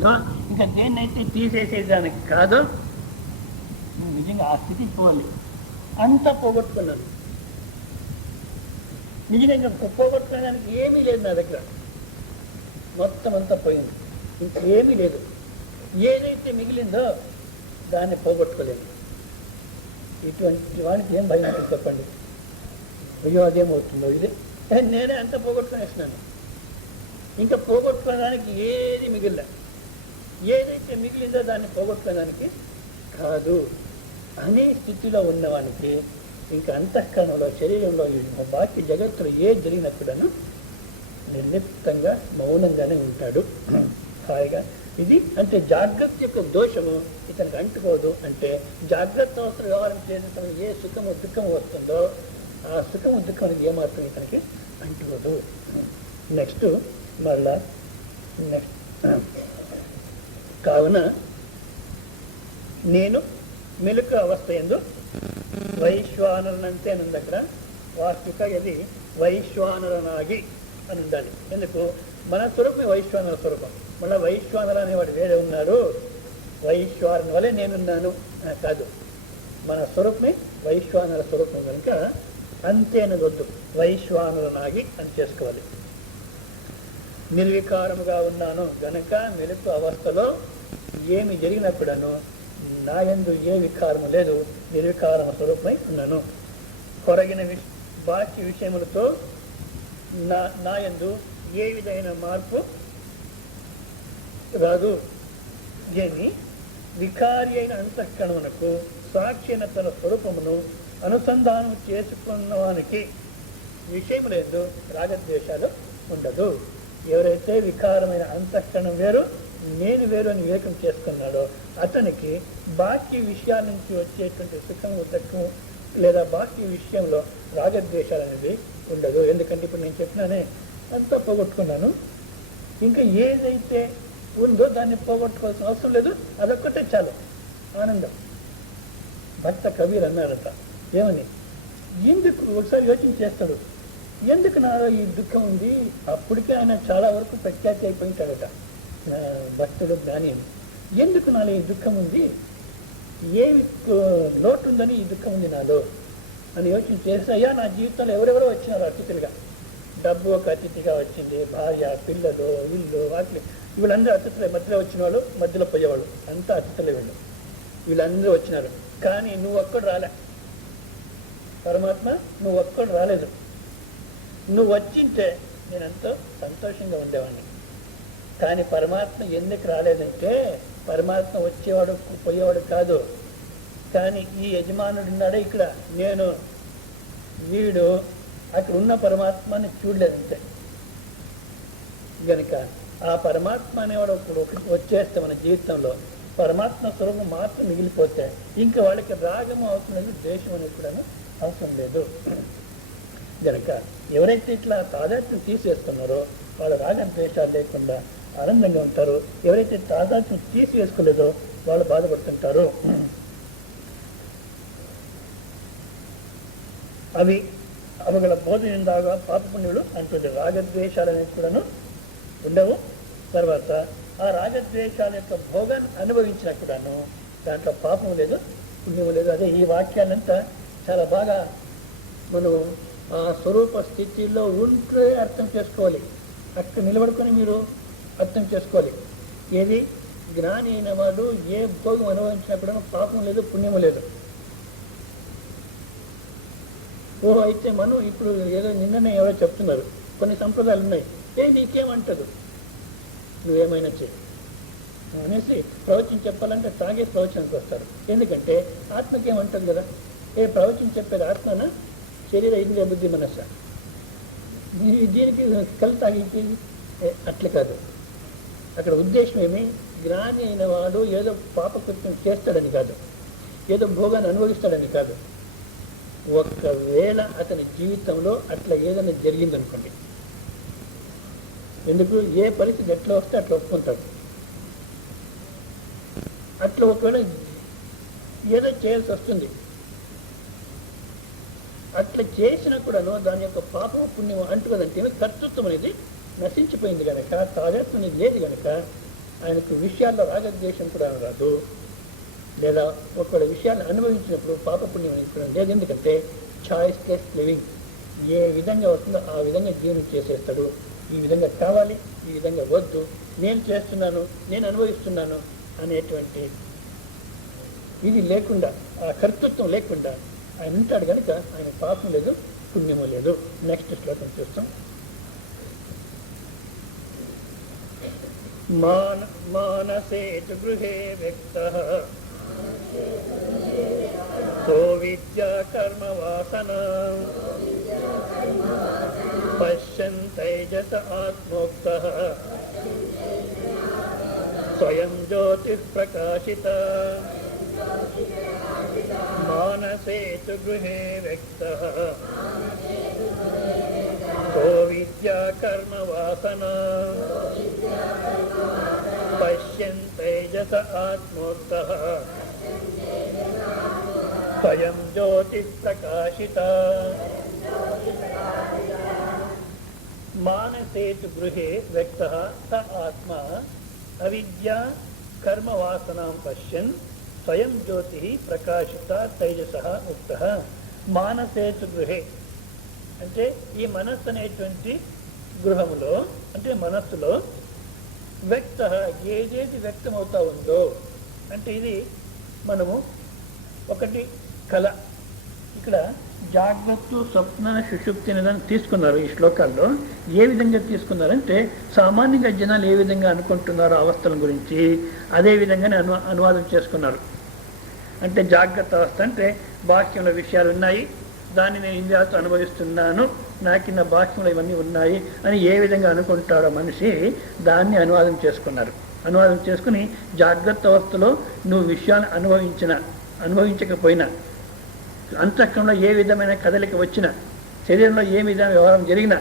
మిగిలిందో ఇంకా దేన్నైతే తీసేసేదానికి కాదు, నువ్వు నిజంగా ఆ స్థితికి పోవాలి. అంతా పోగొట్టుకున్నాను, నిజంగా పోగొట్టుకోవడానికి ఏమీ లేదు నా దగ్గర, మొత్తం అంతా పోయింది, ఇంకేమీ లేదు. ఏదైతే మిగిలిందో దాన్ని పోగొట్టుకోలేదు. ఇటువంటి వానికి ఏం భయం ఉంటుంది చెప్పండి? అయ్యో అదేమవుతుందో ఇదే, నేనే అంతా పోగొట్టుకునేసినాను, ఇంకా పోగొట్టుకోవడానికి ఏది మిగిలిన. ఏదైతే మిగిలిందో దాన్ని పోగొట్టుకోవడానికి కాదు అనే స్థితిలో ఉన్నవానికి ఇంకా అంతఃకరణలో, శరీరంలో, బాకీ జగత్తులో ఏది జరిగినప్పుడను నిర్లిప్తంగా మౌనంగానే ఉంటాడు, హాయిగా. ఇది అంటే జాగ్రత్త యొక్క దోషము ఇతనికి అంటుకోదు. అంటే జాగ్రత్త అవసరం వ్యవహారం చేసిన ఏ సుఖము దుఃఖము వస్తుందో ఆ సుఖము దుఃఖానికి ఏమాత్రం ఇతనికి అంటుకోదు. నెక్స్ట్ మళ్ళా కావున నేను మెలుక అవస్థ ఎందు వైశ్వానరనంతే అని ఉంది అక్కడ. వాస్తుక ఇది వైశ్వానరనాగి అని ఉండాలి. ఎందుకు? మన స్వరూపమే వైశ్వానర స్వరూపం. మళ్ళీ వైశ్వానర అనేవాడు వేరే ఉన్నారు, వైశ్వానర వలె నేనున్నాను కాదు, మన స్వరూపమే వైశ్వానర స్వరూపం కనుక అంతే అనేది వద్దు, వైశ్వానరనాగి అని చేసుకోవాలి. నిర్వికారముగా ఉన్నాను గనక మెలుకు అవస్థలో ఏమి జరిగినప్పుడను నా యందు ఏ వికారము లేదు, నిర్వికారమ స్వరూపమై ఉన్నాను. కొరగిన బాహ్య విషయములతో నా యందు ఏ విధమైన మార్పు రాదు. దీన్ని వికారి అయిన అంతఃకరణమునకు సాక్షి అయిన తన స్వరూపమును అనుసంధానం చేసుకున్నవానికి విషయం లేదు, రాగద్వేషాలు ఉండదు. ఎవరైతే వికారమైన అంతఃకరణం వేరు నేను వేరు అని వివేకం చేసుకున్నాడో అతనికి బాహ్య విషయాల నుంచి వచ్చేటువంటి సుఖము దుఃఖము లేదా బాహ్య విషయంలో రాగద్వేషాలు అనేవి ఉండదు. ఎందుకంటే ఇప్పుడు నేను చెప్పినానే అంతా పోగొట్టుకున్నాను, ఇంకా ఏదైతే ఉందో దాన్ని పోగొట్టుకోవాల్సిన అవసరం లేదు, అదొక్కటే చాలు ఆనందం. భక్త కబీర్ అన్నారట, ఏమని? ఎందుకు ఒకసారి యోచన చేస్తాడు, ఎందుకు నాలో ఈ దుఃఖం ఉంది? అప్పటికే ఆయన చాలా వరకు ప్రఖ్యాతి అయిపోయింటాడట భక్తుడు జ్ఞాని. ఎందుకు నాలో ఈ దుఃఖం ఉంది, ఏమి లోటు ఉందని ఈ దుఃఖం ఉంది నాలో అని యోచన చేస్తే, అయ్యా నా జీవితంలో ఎవరెవరో వచ్చినారు అతిథులుగా. డబ్బు ఒక అతిథిగా వచ్చింది, భార్య, పిల్లలు, ఇల్లు, వాటి వీళ్ళందరూ అతిథులే. మధ్యలో వచ్చిన వాళ్ళు, మధ్యలో పోయేవాళ్ళు అంతా అతిథులే. వీళ్ళందరూ వచ్చినారు, కానీ నువ్వు ఒక్కడు రాలే. పరమాత్మ నువ్వు ఒక్కడు రాలేదు. నువ్వు వచ్చింటే నేను ఎంతో సంతోషంగా ఉండేవాడిని. కానీ పరమాత్మ ఎందుకు రాలేదంటే, పరమాత్మ వచ్చేవాడు పోయేవాడు కాదు, కానీ ఈ యజమానుడు ఉన్నాడే ఇక్కడ, నేను వీడు అక్కడ ఉన్న పరమాత్మని చూడలేదంతే. గనుక ఆ పరమాత్మ అనేవాడు ఒకటి వచ్చేస్తే మన జీవితంలో పరమాత్మ స్వరూపం మాత్రం మిగిలిపోతే ఇంకా వాళ్ళకి రాగము అవసరం లేదు, ద్వేషం అనేది కూడా అవసరం లేదు. గనక ఎవరైతే ఇట్లా తాదాత్మ్యం తీసేస్తున్నారో వాళ్ళు రాగద్వేషాలు లేకుండా ఆనందంగా ఉంటారు. ఎవరైతే తాదాత్మ్యం తీసివేసుకోలేదో వాళ్ళు బాధపడుతుంటారు. అవగల బోధనిందాగా పాపపుణ్యులు అంటుంది. రాగద్వేషాలు అనేవి కూడాను ఉండవు. తర్వాత ఆ రాగద్వేషాల యొక్క భోగాన్ని అనుభవించినా కూడాను దాంట్లో పాపం లేదు, పుణ్యం లేదు. అదే ఈ వాక్యాలంతా చాలా బాగా మనం ఆ స్వరూప స్థితిలో ఉంటే అర్థం చేసుకోవాలి. అక్కడ నిలబడుకొని మీరు అర్థం చేసుకోవాలి. ఏది జ్ఞాని అయిన వాడు ఏ భోగం అనుభవించినప్పుడు పాపం లేదు, పుణ్యం లేదు. ఓహో, అయితే మనం ఇప్పుడు ఏదో నిన్ననే ఎవరో చెప్తున్నారు, కొన్ని సంప్రదాయాలు ఉన్నాయి, నీకేమంటదు, నువ్వేమైనా చెయ్యి అనేసి ప్రవచనం చెప్పాలంటే తాగే ప్రవచనానికి వస్తారు. ఎందుకంటే ఆత్మకేమంటుంది కదా, ప్రవచనం చెప్పేది ఆత్మన, శరీర ఇంద్రియ బుద్ధి మనస్స, దీనికి కలి తాగి అట్లా కాదు. అక్కడ ఉద్దేశం ఏమి, జ్ఞాని అయిన వాడు ఏదో పాపకృత్యం చేస్తాడని కాదు, ఏదో భోగాన్ని అనుభవిస్తాడని కాదు. ఒకవేళ అతని జీవితంలో అట్లా ఏదైనా జరిగిందనుకోండి, ఎందుకు ఏ పరిస్థితి ఎట్లా వస్తే అట్లా ఒప్పుకుంటాడు. అట్లా ఒకవేళ ఏదో చేయాల్సి వస్తుంది, అట్లా చేసినా కూడాను దాని యొక్క పాపం పుణ్యం అంటుకదంటే కర్తృత్వం అనేది నశించిపోయింది కనుక, తాదాత్మ్యం అనేది లేదు కనుక ఆయనకు విషయాల్లో రాగద్వేషం కూడా రాదు. లేదా ఒకవేళ విషయాన్ని అనుభవించినప్పుడు పాపపుణ్యం అనేది లేదు. ఎందుకంటే చాయిస్లెస్ లివింగ్, ఏ విధంగా వస్తుందో ఆ విధంగా జీవనం చేసేస్తాడు. ఈ విధంగా కావాలి, ఈ విధంగా వద్దు, నేను చేస్తున్నాను, నేను అనుభవిస్తున్నాను అనేటువంటి ఇది లేకుండా, ఆ కర్తృత్వం లేకుండా ఆయన ఉంటాడు కనుక ఆయన పాపం లేదు, పుణ్యము లేదు. నెక్స్ట్ శ్లోకం చూస్తాం. మానసే చ గృహే వ్యక్తః సో విద్యా కర్మ వాసన పశ్యన్ తైజస ఆత్మోక్తః స్వయం జ్యోతిః ప్రకాశిత. మానసే చ గృహే వ్యక్తః సో విద్యా కర్మ వాసన పశ్యన్ తైజస ఆత్మోక్తః స్వయం జ్యోతిః ప్రకాశిత. మానసే చ గృహే వ్యక్తః స ఆత్మా అవిద్యా కర్మ వాసనాం పశ్యన్ స్వయం జ్యోతిః ప్రకాశిత తైజసః ఉక్తః. మానసే చ గృహే అంటే ఈ మనస్సు అనేటువంటి గృహములో, అంటే మనస్సులో వ్యక్త ఏదేది వ్యక్తమవుతా ఉందో, అంటే ఇది మనము ఒకటి కళ. ఇక్కడ జాగ్రత్త, స్వప్న, సుషుప్తి అనేదాన్ని తీసుకున్నారు ఈ శ్లోకాల్లో. ఏ విధంగా తీసుకున్నారంటే సామాన్యంగా జనాలు ఏ విధంగా అనుకుంటున్నారో అవస్థల గురించి అదే విధంగానే అనువాదం చేసుకున్నారు. అంటే జాగ్రత్త అవస్థ అంటే బాహ్యంలో విషయాలు ఉన్నాయి, దాన్ని నేను ఇంద్రియాలతో అనుభవిస్తున్నాను, నాకిన్న బాహ్యంలో ఇవన్నీ ఉన్నాయి అని ఏ విధంగా అనుకుంటారో మనిషి దాన్ని అనువాదం చేసుకున్నారు. అనువాదం చేసుకుని జాగ్రత్త అవస్థలో నువ్వు విషయాన్ని అనుభవించకపోయినా, అంతఃకరణలో ఏ విధమైన కదలిక వచ్చినా, శరీరంలో ఏ విధమైన వ్యవహారం జరిగినా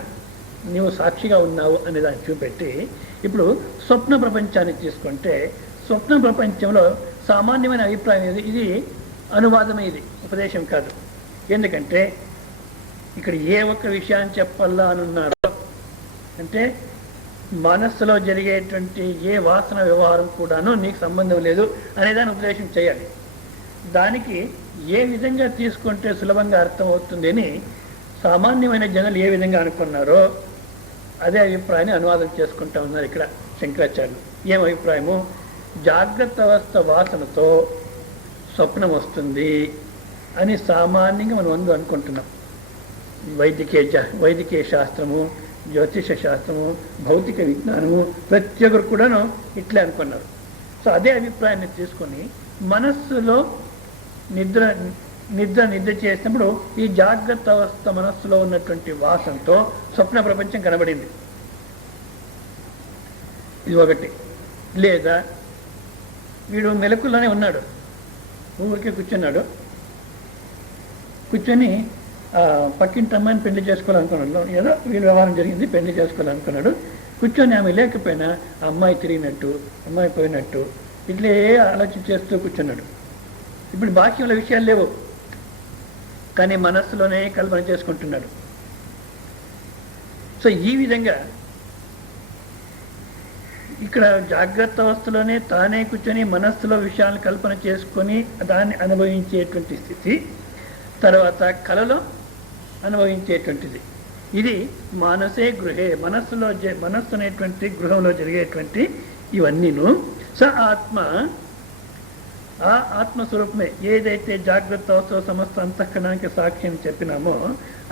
నీవు సాక్షిగా ఉన్నావు అనే దాన్ని చూపెట్టి ఇప్పుడు స్వప్న ప్రపంచాన్ని తీసుకుంటే స్వప్న ప్రపంచంలో సామాన్యమైన అభిప్రాయం ఇది అనువాదమే, ఇది ఉపదేశం కాదు. ఎందుకంటే ఇక్కడ ఏ ఒక్క విషయాన్ని చెప్పాలా అని ఉన్నారో అంటే మనస్సులో జరిగేటువంటి ఏ వాసన వ్యవహారం కూడాను నీకు సంబంధం లేదు అనేదాన్ని ఉపదేశం చేయాలి. దానికి ఏ విధంగా తీసుకుంటే సులభంగా అర్థమవుతుంది అని సామాన్యమైన జనులు ఏ విధంగా అనుకున్నారో అదే అభిప్రాయాన్ని అనువాదం చేసుకుంటా ఉన్నారు ఇక్కడ శంకరాచార్యులు. ఏం అభిప్రాయము? జాగ్రత్త అవస్థ వాసనతో స్వప్నం వస్తుంది అని సామాన్యంగా మనం అందరూ అనుకుంటున్నాం. వైదికీయ శాస్త్రము, జ్యోతిష శాస్త్రము, భౌతిక విజ్ఞానము ప్రతి ఒక్కరు కూడాను ఇట్లే అనుకున్నారు. సో అదే అభిప్రాయాన్ని తీసుకొని మనస్సులో నిద్ర చేసినప్పుడు ఈ జాగ్రత్త అవస్థ మనస్సులో ఉన్నటువంటి వాసనతో స్వప్న ప్రపంచం కనబడింది. ఇది ఒకటి. లేదా వీడు మెలకులోనే ఉన్నాడు, ఊరికే కూర్చున్నాడు, కూర్చొని పక్కింటి అమ్మాయిని పెళ్లి చేసుకోవాలనుకున్నాడు, ఏదో వీళ్ళ వ్యవహారం జరిగింది, పెళ్లి చేసుకోవాలనుకున్నాడు. కూర్చొని ఆమె లేకపోయినా ఆ అమ్మాయి తిరిగినట్టు, అమ్మాయి పోయినట్టు ఇట్లే ఆలోచన చేస్తూ కూర్చున్నాడు. ఇప్పుడు బాహ్యంలో విషయాలు లేవు, కానీ మనస్సులోనే కల్పన చేసుకుంటున్నాడు. సో ఈ విధంగా ఇక్కడ జాగ్రత్త అవస్థలోనే తానే కూర్చొని మనస్సులో విషయాలను కల్పన చేసుకొని దాన్ని అనుభవించేటువంటి స్థితి, తర్వాత కళలో అనుభవించేటువంటిది. ఇది మానసే గృహే, మనస్సు అనేటువంటి గృహంలో జరిగేటువంటి ఇవన్నీను. స ఆత్మ, ఆ ఆత్మస్వరూపమే ఏదైతే జాగ్రత్త అవస్థలో సమస్త అంతఃకరణానికి సాక్షి అని చెప్పినామో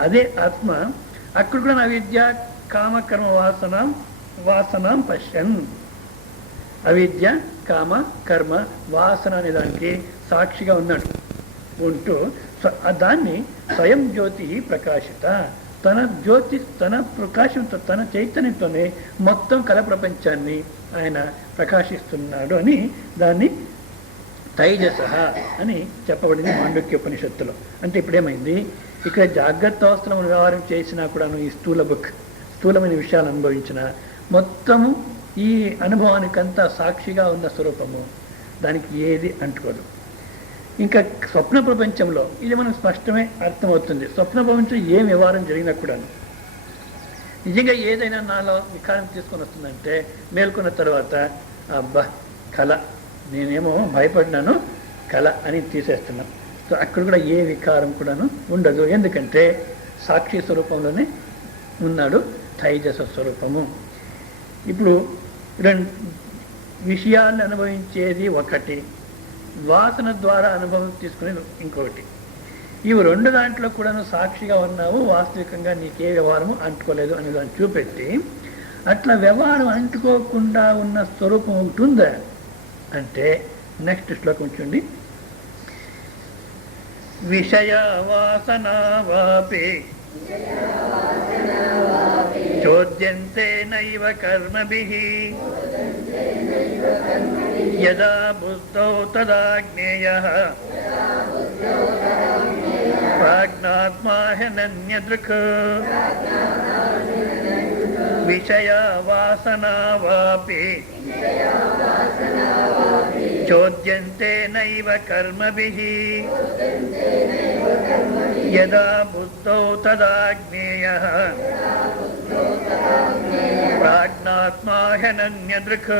అదే ఆత్మ. అక్కడ కూడా అవిద్య కామకర్మ వాసనాం పశ్యన్. అవిద్య కామ కర్మ వాసన అనే దానికి సాక్షిగా ఉన్నాడు. ఉంటూ దాన్ని స్వయం జ్యోతి ప్రకాశిత, తన జ్యోతి, తన ప్రకాశంతో, తన చైతన్యంతోనే మొత్తం కళ ప్రపంచాన్ని ఆయన ప్రకాశిస్తున్నాడు అని దాన్ని తైజస అని చెప్పబడింది మాండూక్య ఉపనిషత్తులో. అంటే ఇప్పుడేమైంది, ఇక్కడ జాగ్రత్త అవస్థలో వ్యవహారం చేసినా కూడాను ఈ స్థూలమైన విషయాలు అనుభవించిన మొత్తము ఈ అనుభవానికంతా సాక్షిగా ఉన్న స్వరూపము, దానికి ఏది అంటుకోదు. ఇంకా స్వప్న ప్రపంచంలో ఇది మనకు స్పష్టమే అర్థమవుతుంది. స్వప్న ప్రపంచం ఏం వ్యవహారం జరిగినా కూడాను నిజంగా ఏదైనా నాలో వికారం తీసుకొని వస్తుందంటే మేల్కొన్న తర్వాత అబ్బా కళ, నేనేమో భయపడినాను కళ అని తీసేస్తున్నాం. సో అక్కడ కూడా ఏ వికారం కూడాను ఉండదు. ఎందుకంటే సాక్షి స్వరూపంలోనే ఉన్నాడు, తైజస స్వరూపము. ఇప్పుడు విషయాన్ని అనుభవించేది ఒకటి, వాసన ద్వారా అనుభవం తీసుకునేది ఇంకొకటి. ఇవి రెండు దాంట్లో కూడాను సాక్షిగా ఉన్నావు, వాస్తవికంగా నీకే వ్యవహారము అంటుకోలేదు అనే దాన్ని చూపెట్టి, అట్లా వ్యవహారం అంటుకోకుండా ఉన్న స్వరూపం ఒకటి ఉందా అంటే నెక్స్ట్ శ్లోకం చూడండి. విషయ వాసనావాపి చోద్యంతే నైవ కర్మభిః యదా బుద్ధౌ తదా జ్ఞేయః ప్రాజ్ఞాత్మా హ్యనన్యదృక్. విషయ వాసనావాపి చోద్యంతే నైవ కర్మభిః యదా బుద్ధౌ తదా జ్ఞేయః ప్రాజ్ఞాత్మా హ్యనన్యదృక్.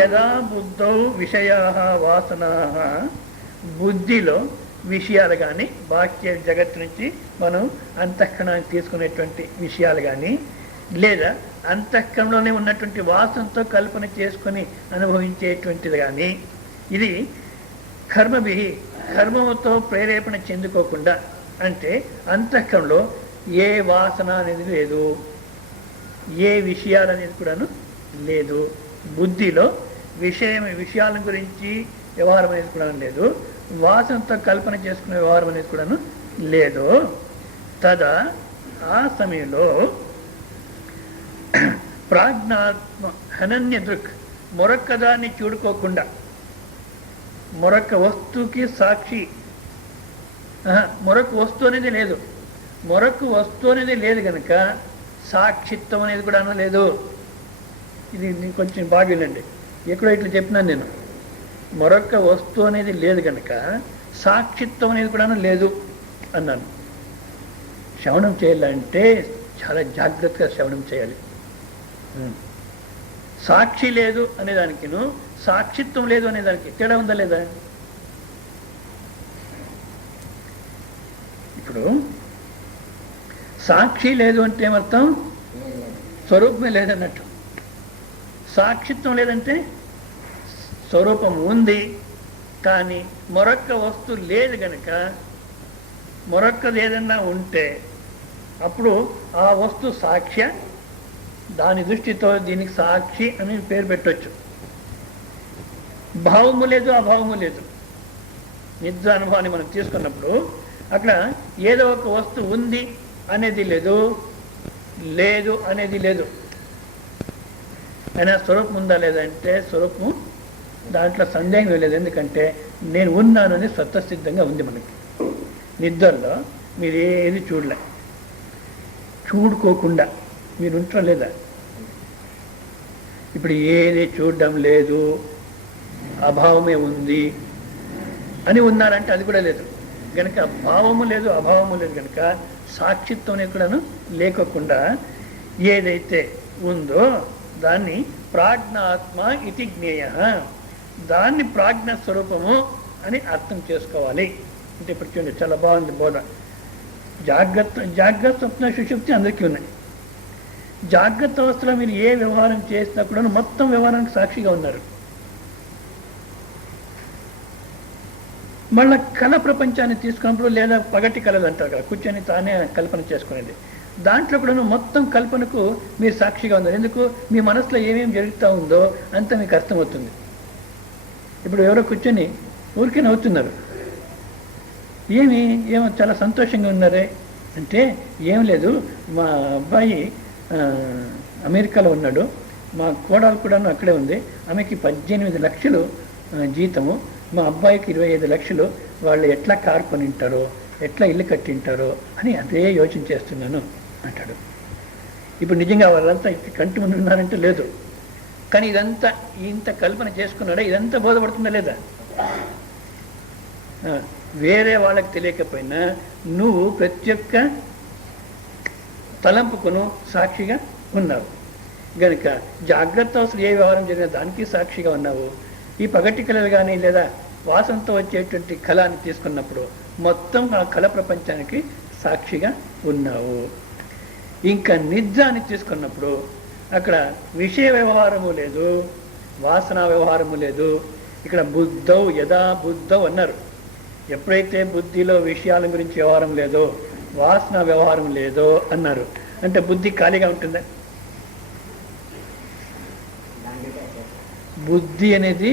యదా బుద్ధౌ విషయాః వాసనాః, బుద్ధిలో విషయాలు కానీ బాహ్య జగత్తు నుంచి మనం అంతఃకరణానికి తీసుకునేటువంటి విషయాలు కానీ, లేదా అంతఃకరణలోనే ఉన్నటువంటి వాసనతో కల్పన చేసుకొని అనుభవించేటువంటిది కానీ, ఇది కర్మభిః కర్మతో ప్రేరేపణ చెందుకోకుండా, అంటే అంతఃకరణలో ఏ వాసన అనేది లేదు, ఏ విషయాలు అనేది కూడాను లేదు, బుద్ధిలో విషయాల గురించి వ్యవహారం అనేది కూడా లేదు, వాసనతో కల్పన చేసుకునే వ్యవహారం అనేది కూడాను లేదు. తదా ఆ సమయంలో ప్రాజ్ఞాత్మ అనన్య దృక్, మరొక్క దాన్ని చూడుకోకుండా, మరొక వస్తువుకి సాక్షి, మరొక వస్తువు అనేది లేదు, మరొక వస్తువు అనేది లేదు కనుక సాక్షిత్వం అనేది కూడా లేదు. ఇది కొంచెం బాగా వినండి, ఎక్కడో ఇట్లా చెప్పినాను నేను. మరొక వస్తువు అనేది లేదు కనుక సాక్షిత్వం అనేది కూడా లేదు అన్నాను. శ్రవణం చేయాలంటే చాలా జాగ్రత్తగా శ్రవణం చేయాలి. సాక్షి లేదు అనేదానికిను సాక్షిత్వం లేదు అనేదానికి తేడా ఉందా లేదా? ఇప్పుడు సాక్షి లేదు అంటే ఏమర్థం? స్వరూపమే లేదన్నట్టు. సాక్షిత్వం లేదంటే స్వరూపం ఉంది కానీ మరొక్క వస్తువు లేదు కనుక, మరొక్కది ఏదన్నా ఉంటే అప్పుడు ఆ వస్తువు సాక్ష్య, దాని దృష్టితో దీనికి సాక్షి అని పేరు పెట్టవచ్చు. భావము లేదు, అభావము లేదు. నిజ అనుభవాన్ని మనం తీసుకున్నప్పుడు అక్కడ ఏదో ఒక వస్తువు ఉంది అనేది లేదు, లేదు అనేది లేదు. అయినా స్వరూపం ఉందా లేదంటే స్వరూపము దాంట్లో సందేహం లేదు. ఎందుకంటే నేను ఉన్నానని స్వతసిద్ధంగా ఉంది మనకి. నిద్రలో మీరు ఏది చూడలే, చూడుకోకుండా మీరు ఉంటారా లేదా? ఇప్పుడు ఏది చూడడం లేదు, అభావమే ఉంది అని ఉన్నారంటే అది కూడా లేదు కనుక, భావము లేదు అభావము లేదు కనుక సాక్షిత్వం కూడాను లేకోకుండా ఏదైతే ఉందో దాన్ని ప్రాజ్ఞాత్మ ఇతి జ్ఞేయ, దాన్ని ప్రాజ్ఞ స్వరూపము అని అర్థం చేసుకోవాలి. అంటే ఇప్పుడు చూడండి, చాలా బాగుంది బోధ. జాగ్రత్త స్వప్న సుషుప్తి అందరికీ ఉన్నాయి. జాగ్రత్త అవస్థలో మీరు ఏ వ్యవహారం చేసినా కూడా మొత్తం వ్యవహారానికి సాక్షిగా ఉన్నారు. మళ్ళా కళ ప్రపంచాన్ని తీసుకున్నప్పుడు, లేదా పగటి కళలు అంటారు కదా, కూర్చొని తానే కల్పన చేసుకునేది, దాంట్లో కూడా మొత్తం కల్పనకు మీరు సాక్షిగా ఉన్నారు. ఎందుకు? మీ మనసులో ఏమేమి జరుగుతూ ఉందో అంతా మీకు అర్థమవుతుంది. ఇప్పుడు ఎవరో కూర్చొని ఊరికే నవ్వుతున్నారు, ఏమో చాలా సంతోషంగా ఉన్నారే అంటే, ఏం లేదు, మా అబ్బాయి అమెరికాలో ఉన్నాడు, మా కోడలు కూడా అక్కడే ఉంది, ఆమెకి 18 లక్షలు జీతము, మా అబ్బాయికి 25 లక్షలు, వాళ్ళు ఎట్లా కారు కొనింటారో, ఎట్లా ఇల్లు కట్టింటారో అని అదే యోచన చేస్తున్నాను అంటాడు. ఇప్పుడు నిజంగా వాళ్ళంతా కంటి ముందు ఉన్నారంటే లేదు, కానీ ఇదంతా ఇంత కల్పన చేసుకున్నాడా? ఇదంతా బోధపడుతుందా లేదా? వేరే వాళ్ళకి తెలియకపోయినా నువ్వు ప్రతి ఒక్క తలంపుకును సాక్షిగా ఉన్నావు. గనుక జాగ్రత్త అవసరం ఏ వ్యవహారం జరిగినా దానికి సాక్షిగా ఉన్నావు. ఈ పగటి కళలు కానీ లేదా వాసనతో వచ్చేటువంటి కళని తీసుకున్నప్పుడు మొత్తం ఆ కళ ప్రపంచానికి సాక్షిగా ఉన్నావు. ఇంకా నిజాన్ని తీసుకున్నప్పుడు అక్కడ విషయ వ్యవహారము లేదు, వాసన వ్యవహారము లేదు. ఇక్కడ బుద్ధౌ యదా బుద్ధౌ అన్నారు. ఎప్పుడైతే బుద్ధిలో విషయాల గురించి వ్యవహారం లేదో, వాసన వ్యవహారం లేదో అన్నారు. అంటే బుద్ధి ఖాళీగా ఉంటుందా? బుద్ధి అనేది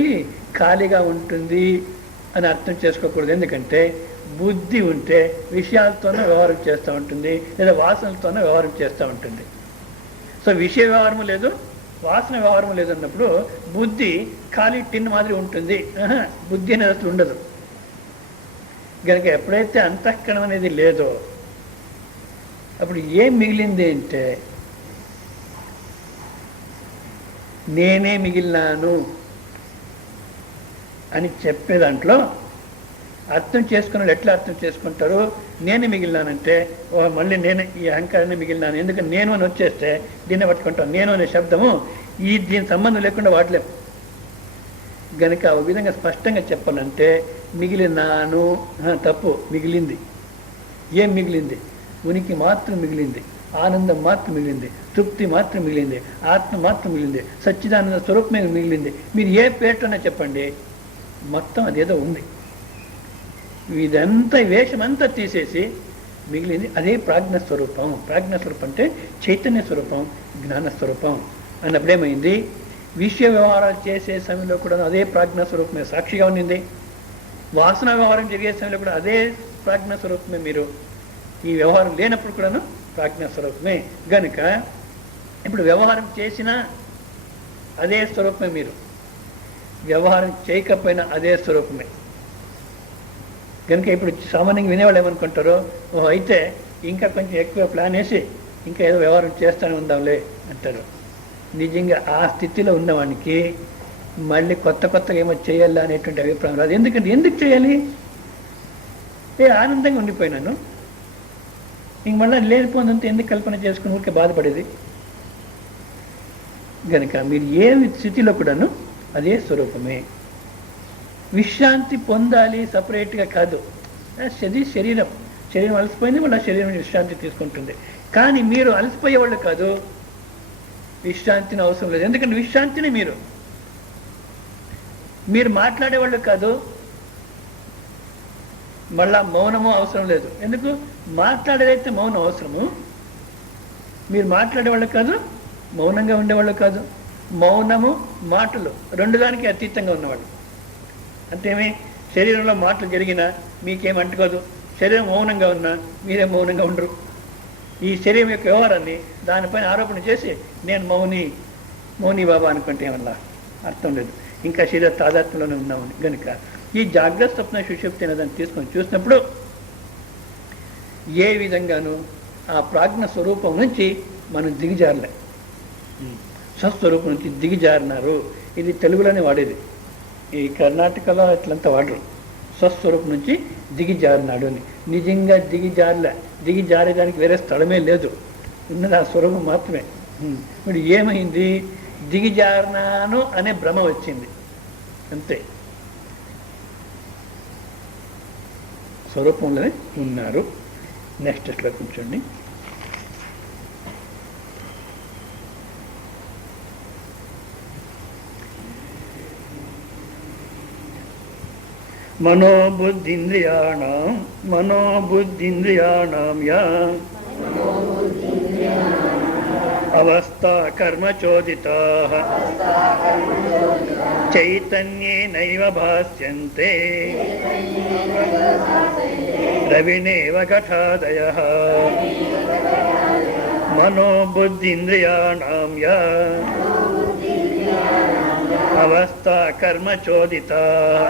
ఖాళీగా ఉంటుంది అని అర్థం చేసుకోకూడదు. ఎందుకంటే బుద్ధి ఉంటే విషయాలతోనే వ్యవహారం చేస్తూ ఉంటుంది, లేదా వాసనలతోనే వ్యవహారం చేస్తూ ఉంటుంది. సో విషయ వ్యవహారం లేదు, వాసన వ్యవహారం లేదు అన్నప్పుడు బుద్ధి ఖాళీ టిన్ మాదిరి ఉంటుంది. బుద్ధి అనేది అసలు ఉండదు. కనుక ఎప్పుడైతే అంతఃకరణం అనేది లేదో అప్పుడు ఏం మిగిలింది అంటే నేనే మిగిలినాను అని చెప్పే దాంట్లో అర్థం చేసుకున్న ఎట్లా అర్థం చేసుకుంటారు? నేనే మిగిలినానంటే మళ్ళీ నేనే ఈ అహంకారాన్ని మిగిలినాను. ఎందుకంటే నేను అని వచ్చేస్తే దీన్ని పట్టుకుంటాం. నేను అనే శబ్దము దీని సంబంధం లేకుండా వాడలేము. గనుక ఆ విధంగా స్పష్టంగా చెప్పాలంటే మిగిలినాను తప్పు, మిగిలింది. ఏం మిగిలింది? ఉనికి మాత్రం మిగిలింది, ఆనందం మాత్రం మిగిలింది, తృప్తి మాత్రం మిగిలింది, ఆత్మ మాత్రం మిగిలింది, సచ్చిదానంద స్వరూపమే మిగిలింది. మీరు ఏ పేరుతోనే చెప్పండి, మొత్తం అదేదో ఉంది. ఇదంతా వేషమంతా తీసేసి మిగిలింది అదే ప్రాజ్ఞస్వరూపం. ప్రాజ్ఞస్వరూపం అంటే చైతన్య స్వరూపం, జ్ఞానస్వరూపం అన్నప్పుడేమైంది? విషయ వ్యవహారాలు చేసే సమయంలో కూడా అదే ప్రాజ్ఞస్వరూపమే సాక్షిగా ఉండింది. వాసన వ్యవహారం జరిగే సమయంలో కూడా అదే ప్రాజ్ఞస్వరూపమే. మీరు ఈ వ్యవహారం లేనప్పుడు కూడాను ప్రాజ్ఞస్వరూపమే. గనుక ఇప్పుడు వ్యవహారం చేసినా అదే స్వరూపమే, మీరు వ్యవహారం చేయకపోయినా అదే స్వరూపమే. కనుక ఇప్పుడు సామాన్యంగా వినేవాళ్ళు ఏమనుకుంటారో, ఓహో అయితే ఇంకా కొంచెం ఎక్కువ ప్లాన్ వేసి ఇంకా ఏదో వ్యవహారం చేస్తూనే ఉందాంలే అంటారు. నిజంగా ఆ స్థితిలో ఉన్నవానికి మళ్ళీ కొత్తగా ఏమో చేయాలా అనేటువంటి అభిప్రాయం రాదు. ఎందుకంటే ఎందుకు చేయాలి? ఆనందంగా ఉండిపోయినాను, ఇంక మళ్ళీ లేనిపోయినంత ఎందుకు కల్పన చేసుకుని ఊరికే బాధపడేది. కనుక మీరు ఏ స్థితిలో కూడాను అదే స్వరూపమే. విశ్రాంతి పొందాలి సపరేట్గా కాదు. శరీరం అలసిపోయింది, మళ్ళీ శరీరం విశ్రాంతి తీసుకుంటుంది. కానీ మీరు అలసిపోయేవాళ్ళు కాదు, విశ్రాంతిని అవసరం లేదు. ఎందుకంటే విశ్రాంతిని మీరు మాట్లాడేవాళ్ళు కాదు, మళ్ళా మౌనము అవసరం లేదు. ఎందుకు? మాట్లాడేదైతే మౌనం అవసరము. మీరు మాట్లాడేవాళ్ళు కాదు, మౌనంగా ఉండేవాళ్ళు కాదు. మౌనము మాటలు రెండు దానికి అతీతంగా ఉన్నవాళ్ళు. అంతేమీ శరీరంలో మాటలు జరిగినా మీకేం అంటుకోదు, శరీరం మౌనంగా ఉన్నా మీరే మౌనంగా ఉండరు. ఈ శరీరం యొక్క వ్యవహారాన్ని దానిపైన ఆరోపణ చేసి నేను మౌని బాబా అనుకుంటే ఏమన్నా అర్థం లేదు. ఇంకా శరీర తాదాత్మ్యంలోనే ఉన్నామని. కనుక ఈ జాగ్రత్త స్వప్న సుషుప్తి అనే దాన్ని తీసుకొని చూసినప్పుడు ఏ విధంగానూ ఆ ప్రాజ్ఞ స్వరూపం నుంచి మనం దిగిజారలే. స్వస్వరూపం నుంచి దిగిజారినారు. ఇది తెలుగులోనే వాడేది, ఈ కర్ణాటకలో ఇట్లంతా వాడరు. స్వస్వరూపం నుంచి దిగిజారినాడు అని. నిజంగా దిగిజారేదానికి వేరే స్థలమే లేదు, ఉన్నది ఆ స్వరూపం మాత్రమే. ఇప్పుడు ఏమైంది? దిగిజారినాను అనే భ్రమ వచ్చింది అంతే. స్వరూపంలోనే ఉన్నారు. నెక్స్ట్ ఇట్లా కూర్చోండి. మనోబుద్ధింద్రియాణం యా అవస్థా కర్మచోదితాః చైతన్యేనైవ భాస్యంతే రవిణేవ ఘటాదయః. మనోబుద్ధింద్రియాణం యా అవస్థా కర్మచోదితాః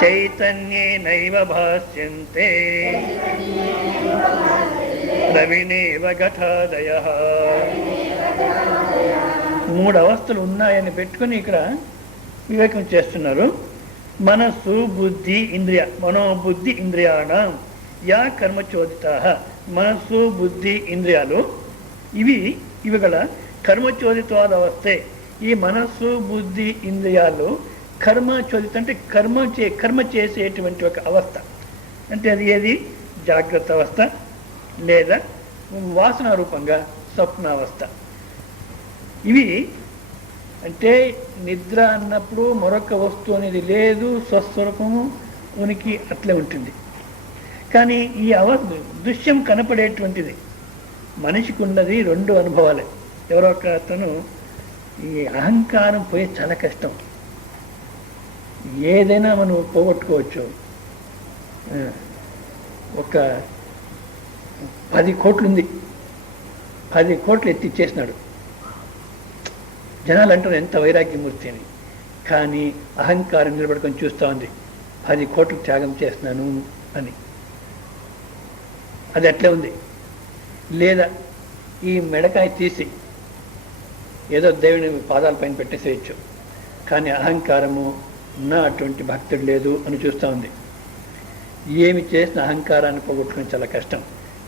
చైతన్యేనైవ భాస్యంతే రవిణేవ ఘటాదయః. మూడు అవస్థలు ఉన్నాయని పెట్టుకుని ఇక్కడ వివేకం చేస్తున్నారు. మనస్సు, బుద్ధి, ఇంద్రియ. మనోబుద్ధి ఇంద్రియాణం యా కర్మచోదితాః. మనస్సు, బుద్ధి, ఇంద్రియాలు ఇవి ఇవి గల కర్మచోదిత్వాద అవస్థే. ఈ మనస్సు, బుద్ధి, ఇంద్రియాలు కర్మచోదిత అంటే కర్మ చేసేటువంటి ఒక అవస్థ. అంటే అది ఏది? జాగ్రత్త అవస్థ లేదా వాసన రూపంగా స్వప్నావస్థ. ఇవి అంటే నిద్ర అన్నప్పుడు మరొక వస్తువు అనేది లేదు, స్వస్వరూపము ఉనికి అట్లే ఉంటుంది. కానీ ఈ దృశ్యం కనపడేటువంటిది మనిషికి ఉన్నది 2 అనుభవాలే. ఎవరో ఒక అతను ఈ అహంకారం పోయి చాలా కష్టం, ఏదైనా మనం పోగొట్టుకోవచ్చు. ఒక 10 కోట్లు ఉంది, 10 కోట్లు ఎత్తిచ్చేసినాడు. జనాలు అంటారు ఎంత వైరాగ్యమూర్తి అని. కానీ అహంకారం నిలబడుకొని చూస్తూ ఉంది, 10 కోట్లు త్యాగం చేస్తున్నాను అని. అది అట్లే ఉంది. లేదా ఈ మెడకాయ తీసి ఏదో దేవుని పాదాల పైన పెట్టేసేయచ్చు, కానీ అహంకారము నా అటువంటి భక్తుడు లేదు అని చూస్తూ ఉంది. ఏమి చేసిన అహంకారాన్ని పోగొట్టుకుని చాలా కష్టం.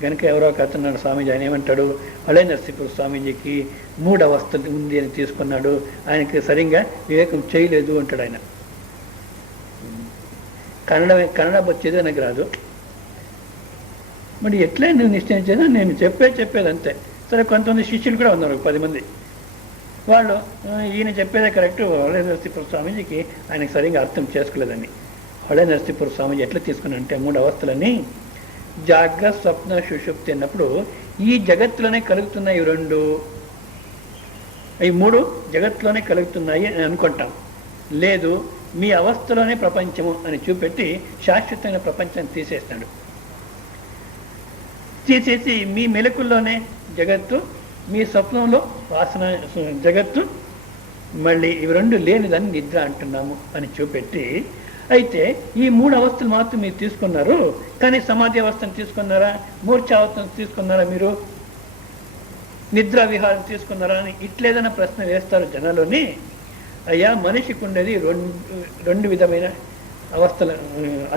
కనుక ఎవరో ఒక అతను స్వామీజీ ఆయన ఏమంటాడు, అళే నరసింహుడు స్వామీజీకి 3 అవస్థలు ఉంది అని తీసుకున్నాడు, ఆయనకి సరిగ్గా వివేకం చేయలేదు అంటాడు ఆయన. కన్నడ వచ్చేదే నాకు రాదు. మరి ఎట్లా నువ్వు నిశ్చయం చేసినా నేను చెప్పేది అంతే. సరే, కొంతమంది శిష్యులు కూడా ఉన్నారు, 10 మంది. వాళ్ళు ఈయన చెప్పేదే కరెక్ట్, హొళే నరసింహుడు స్వామీజీకి ఆయనకు సరిగ్గా అర్థం చేసుకోలేదని. హొళే నరసింహుడు స్వామీజీ ఎట్లా తీసుకున్నారంటే 3 అవస్థలని జాగ్రత్త, స్వప్న, సుషుప్తి అన్నప్పుడు ఈ జగత్తులోనే కలుగుతున్నాయి. 3 జగత్తులోనే కలుగుతున్నాయి అని అనుకుంటాం. లేదు, మీ అవస్థలోనే ప్రపంచము అని చూపెట్టి శాశ్వతమైన ప్రపంచాన్ని తీసేస్తాడు. తీసేసి మీ మెలకుల్లోనే జగత్తు, మీ స్వప్నంలో వాసన జగత్తు, మళ్ళీ ఇవి 2 లేనిదని నిద్ర అంటున్నాము అని చూపెట్టి, అయితే ఈ 3 అవస్థలు మాత్రం మీరు తీసుకున్నారు, కానీ సమాధి అవస్థను తీసుకున్నారా, మూర్ఛావస్థను తీసుకున్నారా, మీరు నిద్ర విహారం తీసుకున్నారా అని ఇట్లేదన్న ప్రశ్న వేస్తారు జనాలని. అయ్యా, మనిషికి ఉండేది 2 విధమైన అవస్థల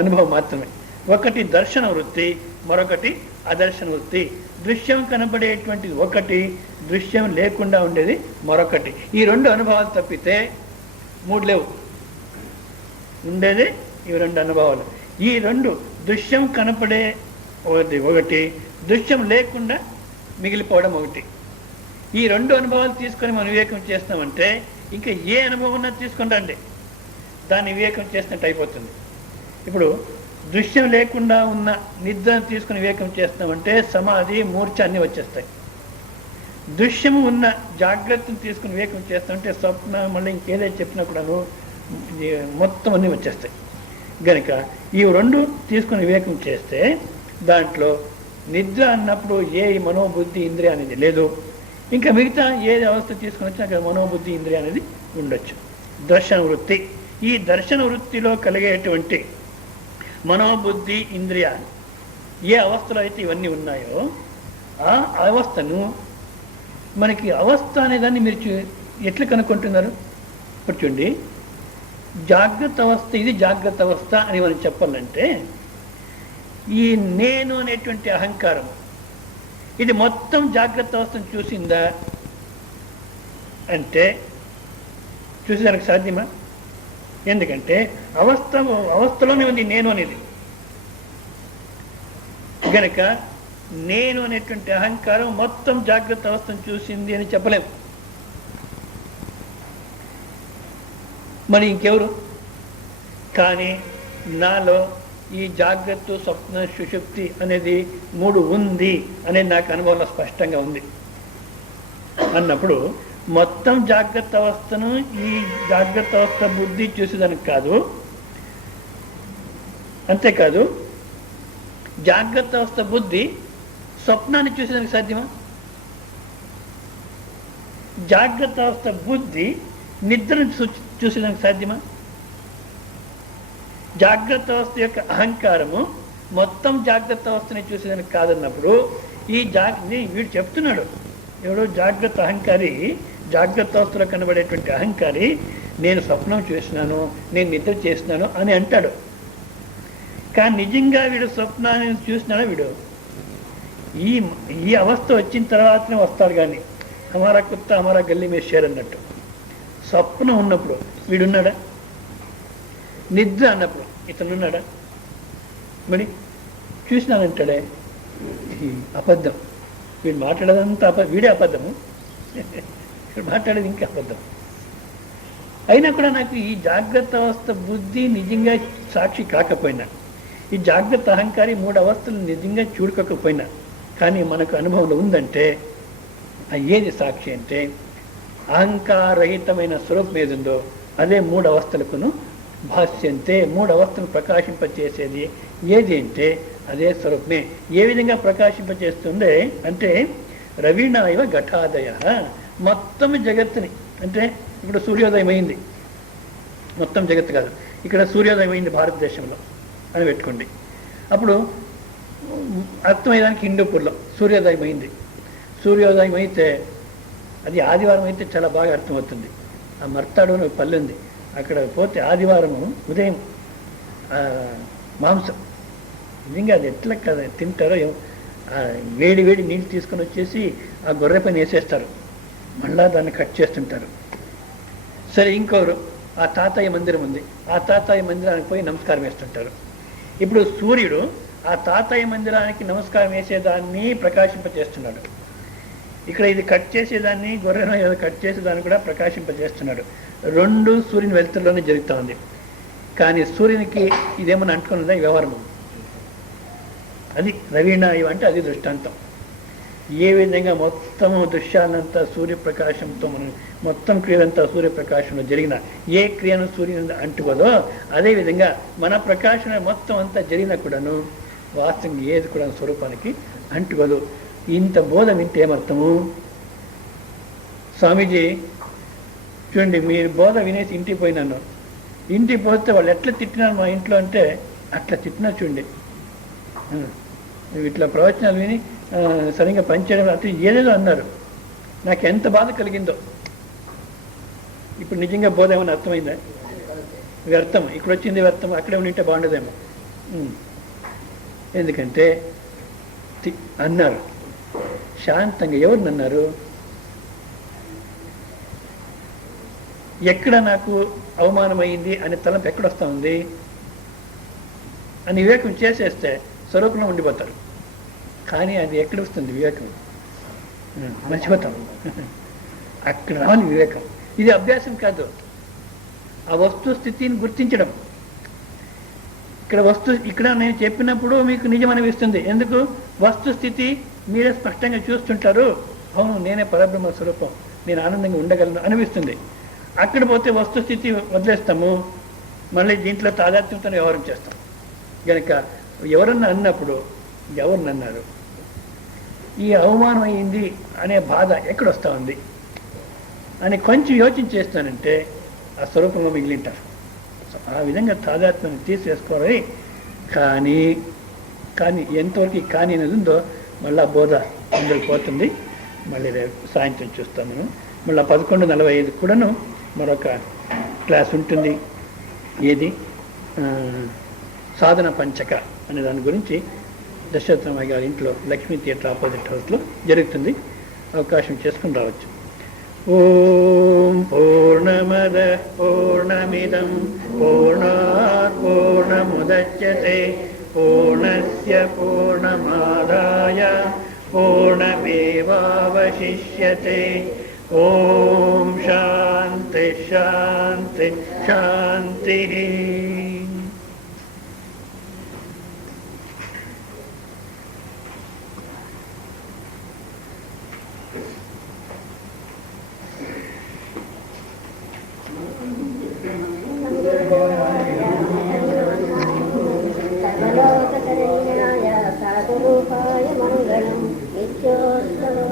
అనుభవం మాత్రమే. ఒకటి దర్శన వృత్తి, మరొకటి అదర్శన వృత్తి. దృశ్యం కనబడేటువంటిది ఒకటి, దృశ్యం లేకుండా ఉండేది మరొకటి. ఈ 2 అనుభవాలు తప్పితే 3 లేవు. ఉండేది ఇవి 2 అనుభవాలు. ఈ 2 దృశ్యం కనపడే ఒకటి, దృశ్యం లేకుండా మిగిలిపోవడం ఒకటి. ఈ 2 అనుభవాలు తీసుకొని మనం వివేకం చేస్తామంటే ఇంకా ఏ అనుభవం తీసుకొని రండి, దాన్ని వివేకం చేసినట్టు అయిపోతుంది. ఇప్పుడు దృశ్యం లేకుండా ఉన్న నిద్రను తీసుకుని వివేకం చేస్తామంటే సమాధి, మూర్ఛ అన్నీ వచ్చేస్తాయి. దృశ్యము ఉన్న జాగ్రత్తను తీసుకుని వివేకం చేస్తామంటే స్వప్న, మళ్ళీ ఇంకేదైతే చెప్పినా కూడాను మొత్తం అన్నీ వచ్చేస్తాయి. గనుక ఈ 2 తీసుకుని వివేకం చేస్తే దాంట్లో నిద్ర అన్నప్పుడు ఏ మనోబుద్ధి ఇంద్రియ అనేది లేదు. ఇంకా మిగతా ఏ అవస్థ తీసుకుని వచ్చినా అక్కడ మనోబుద్ధి ఇంద్రియ అనేది ఉండొచ్చు. దర్శన వృత్తి, ఈ దర్శన వృత్తిలో కలిగేటువంటి మనోబుద్ధి ఇంద్రియాలు ఏ అవస్థలో అయితే ఇవన్నీ ఉన్నాయో ఆ అవస్థను, మనకి అవస్థ అనేదాన్ని మీరు ఎట్లా కనుక్కుంటున్నారు? ఇప్పుడు చూడండి, జాగ్రత్త అవస్థ, ఇది జాగ్రత్త అవస్థ అని మనం చెప్పాలంటే ఈ నేను అనేటువంటి అహంకారం ఇది మొత్తం జాగ్రత్త అవస్థను చూసిందా అంటే చూసేదానికి సాధ్యమా? ఎందుకంటే అవస్థలోనే ఉంది నేను అనేది. గనక నేను అనేటువంటి అహంకారం మొత్తం జాగ్రత్త అవస్థను చూసింది అని చెప్పలేము. మరి ఇంకెవరు? కానీ నాలో ఈ జాగ్రత్త, స్వప్న, సుషుప్తి అనేది 3 ఉంది అనేది నాకు అనుభవంలో స్పష్టంగా ఉంది అన్నప్పుడు మొత్తం జాగ్రత్త అవస్థను ఈ జాగ్రత్త అవస్థ బుద్ధి చూసేదానికి కాదు. అంతేకాదు, జాగ్రత్త అవస్థ బుద్ధి స్వప్నాన్ని చూసేదానికి సాధ్యమా? జాగ్రత్త అవస్థ బుద్ధి నిద్రను చూసేదానికి సాధ్యమా? జాగ్రత్త అవస్థ యొక్క అహంకారము మొత్తం జాగ్రత్త అవస్థని చూసేదానికి కాదన్నప్పుడు వీడు చెప్తున్నాడు, ఎవడో జాగ్రత్త అహంకారి, జాగ్రత్త అవస్థలో కనబడేటువంటి అహంకారి నేను స్వప్నం చూసినాను, నేను నిద్ర చేసినాను అని అంటాడు. కానీ నిజంగా వీడు స్వప్నాన్ని చూసినాడా? వీడు ఈ అవస్థ వచ్చిన తర్వాతనే వస్తాడు. కానీ హమారా కుత్త హమారా గల్లీ మీద షేర్ అన్నట్టు. స్వప్నం ఉన్నప్పుడు వీడున్నాడా? నిద్ర అన్నప్పుడు ఇతనున్నాడా? మరి చూసినానంటాడే, అబద్ధం. వీడు మాట్లాడేదంతా వీడే అబద్ధము, వీడు మాట్లాడేది ఇంకా అబద్ధం. అయినా కూడా నాకు ఈ జాగ్రత్త అవస్థ బుద్ధి నిజంగా సాక్షి కాకపోయినా, ఈ జాగ్రత్త అహంకారి 3 అవస్థలు నిజంగా చూడకపోయినా, కానీ మనకు అనుభవంలో ఉందంటే ఏది సాక్షి అంటే అహంకారరహితమైన స్వరూపం ఏదుందో అదే 3 అవస్థలకును భాష్యంతే. 3 అవస్థలను ప్రకాశింపచేసేది ఏది అంటే అదే స్వరూపమే. ఏ విధంగా ప్రకాశింపచేస్తుంది అంటే రవీణాయవ ఘటాదయ, మొత్తం జగత్తుని, అంటే ఇప్పుడు సూర్యోదయం అయింది, మొత్తం జగత్తు కాదు, ఇక్కడ సూర్యోదయం అయింది భారతదేశంలో అని పెట్టుకోండి. అప్పుడు అర్థమయ్యేదానికి హిందూపూర్లో సూర్యోదయం అయింది. సూర్యోదయం అయితే అది ఆదివారం అయితే చాలా బాగా అర్థమవుతుంది. ఆ మర్తాడు అని పల్లె ఉంది, అక్కడ పోతే ఆదివారము ఉదయం మాంసం నిజంగా అది ఎట్లా కదా తింటారో వేడి వేడి నీళ్ళు తీసుకొని వచ్చేసి ఆ గొర్రె పైన వేసేస్తారు, మళ్ళా దాన్ని కట్ చేస్తుంటారు. సరే, ఇంకోరు ఆ తాతయ్య మందిరం ఉంది, ఆ తాతయ్య మందిరానికి పోయి నమస్కారం వేస్తుంటారు. ఇప్పుడు సూర్యుడు ఆ తాతయ్య మందిరానికి నమస్కారం వేసేదాన్ని ప్రకాశింపచేస్తున్నాడు. ఇక్కడ ఇది కట్ చేసేదాన్ని, గొర్రెను ఏదో కట్ చేసేదాన్ని కూడా ప్రకాశింపజేస్తున్నాడు. 2 సూర్యుని వెలుతురులోనే జరుగుతూ ఉంది. కానీ సూర్యునికి ఇదేమన్నా అంటుకున్నదా ఈ వ్యవహారము? అది రవీణాయువు అంటే అది దృష్టాంతం. ఏ విధంగా మొత్తము దృశ్యాలంతా సూర్యప్రకాశంతో మొత్తం క్రియలంతా సూర్యప్రకాశంలో జరిగిన ఏ క్రియను సూర్యుని అంటుకోదో అదేవిధంగా మన ప్రకాశం మొత్తం అంతా జరిగినా కూడాను వాస్తవంగా ఏది కూడా స్వరూపానికి అంటుకోదు. ఇంత బోధ వింటే ఏమర్థము? స్వామీజీ చూడండి, మీరు బోధ వినేసి ఇంటికి పోయినాను, ఇంటికి పోతే వాళ్ళు ఎట్లా తిట్టినారు మా ఇంట్లో అంటే అట్లా తిట్టినా చూడండి. ఇట్లా ప్రవచనాలు విని సరిగ్గా పనిచేయడం అంటే ఏదేదో అన్నారు, నాకు ఎంత బాధ కలిగిందో. ఇప్పుడు నిజంగా బోధ ఏమైనా అర్థమైందా? వ్యర్థం, ఇక్కడ వచ్చింది వ్యర్థం, అక్కడే ఉంటే బాగుండదేమో. ఎందుకంటే అన్నారు శాంతంగా. ఎవరిని అన్నారు? ఎక్కడ నాకు అవమానమైంది అనే తలంపు ఎక్కడొస్తా ఉంది అని వివేకం చేసేస్తే స్వరూపంలో ఉండిపోతారు. కానీ అది ఎక్కడ వస్తుంది వివేకం? మర్చిపోతాం. అక్కడ రావాలి వివేకం. ఇది అభ్యాసం కాదు, ఆ వస్తు స్థితిని గుర్తించడం. ఇక్కడ నేను చెప్పినప్పుడు మీకు నిజం అనిపిస్తుంది. ఎందుకు? వస్తుస్థితి మీరే స్పష్టంగా చూస్తుంటారు. అవును, నేనే పరబ్రహ్మ స్వరూపం, నేను ఆనందంగా ఉండగలను అనిపిస్తుంది. అక్కడ పోతే వస్తుస్థితి వదిలేస్తాము, మళ్ళీ దీంట్లో తాదాత్మ్యంతో వ్యవహారం చేస్తాం. కనుక ఎవరన్నా అన్నప్పుడు ఎవరినన్నారు, ఈ అవమానం అయింది అనే బాధ ఎక్కడొస్తా ఉంది అని కొంచెం యోచన చేస్తానంటే ఆ స్వరూపంలో మిగిలింటారు. ఆ విధంగా తాదాత్మ్యాన్ని తీసేసుకోవాలి. కానీ ఎంతవరకు కానీ అనేది ఉందో మళ్ళీ బోధ అందరికి పోతుంది. మళ్ళీ రేపు సాయంత్రం చూస్తాం మనం. మళ్ళీ 11:45 కూడాను మరొక క్లాస్ ఉంటుంది. ఏది? సాధన పంచక అనే దాని గురించి దశరథరామయ్య గారి ఇంట్లో లక్ష్మీ థియేటర్ ఆపోజిట్ హౌస్లో జరుగుతుంది. అవకాశం చేసుకుని రావచ్చు. ఓం పూర్ణమద పూర్ణమిదం పూర్ణాత్ పూర్ణముదచ్యతే పూర్ణస్య పూర్ణమాదాయ పూర్ణమేవావశిష్యతే. ఓం శాంతి శాంతి శాంతి. సాధురూపాయ మంగళం నిత్యోత్సవం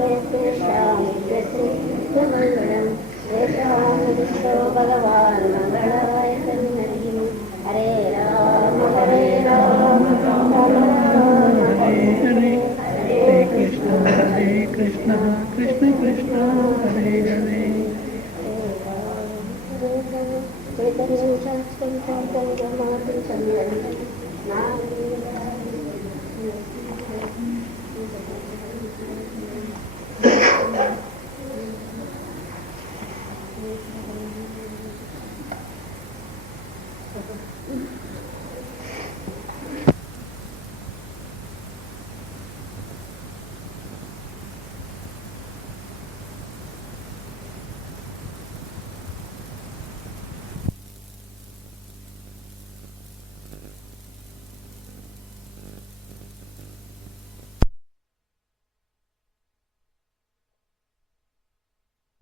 వేషామిష్టో భగవాన్ మంగళాయ సన్నిధి. హరే రామ హరే రామ రామ రామ హరే హరే కృష్ణ హరే కృష్ణ కృష్ణ కృష్ణ హరే హరే. శరణం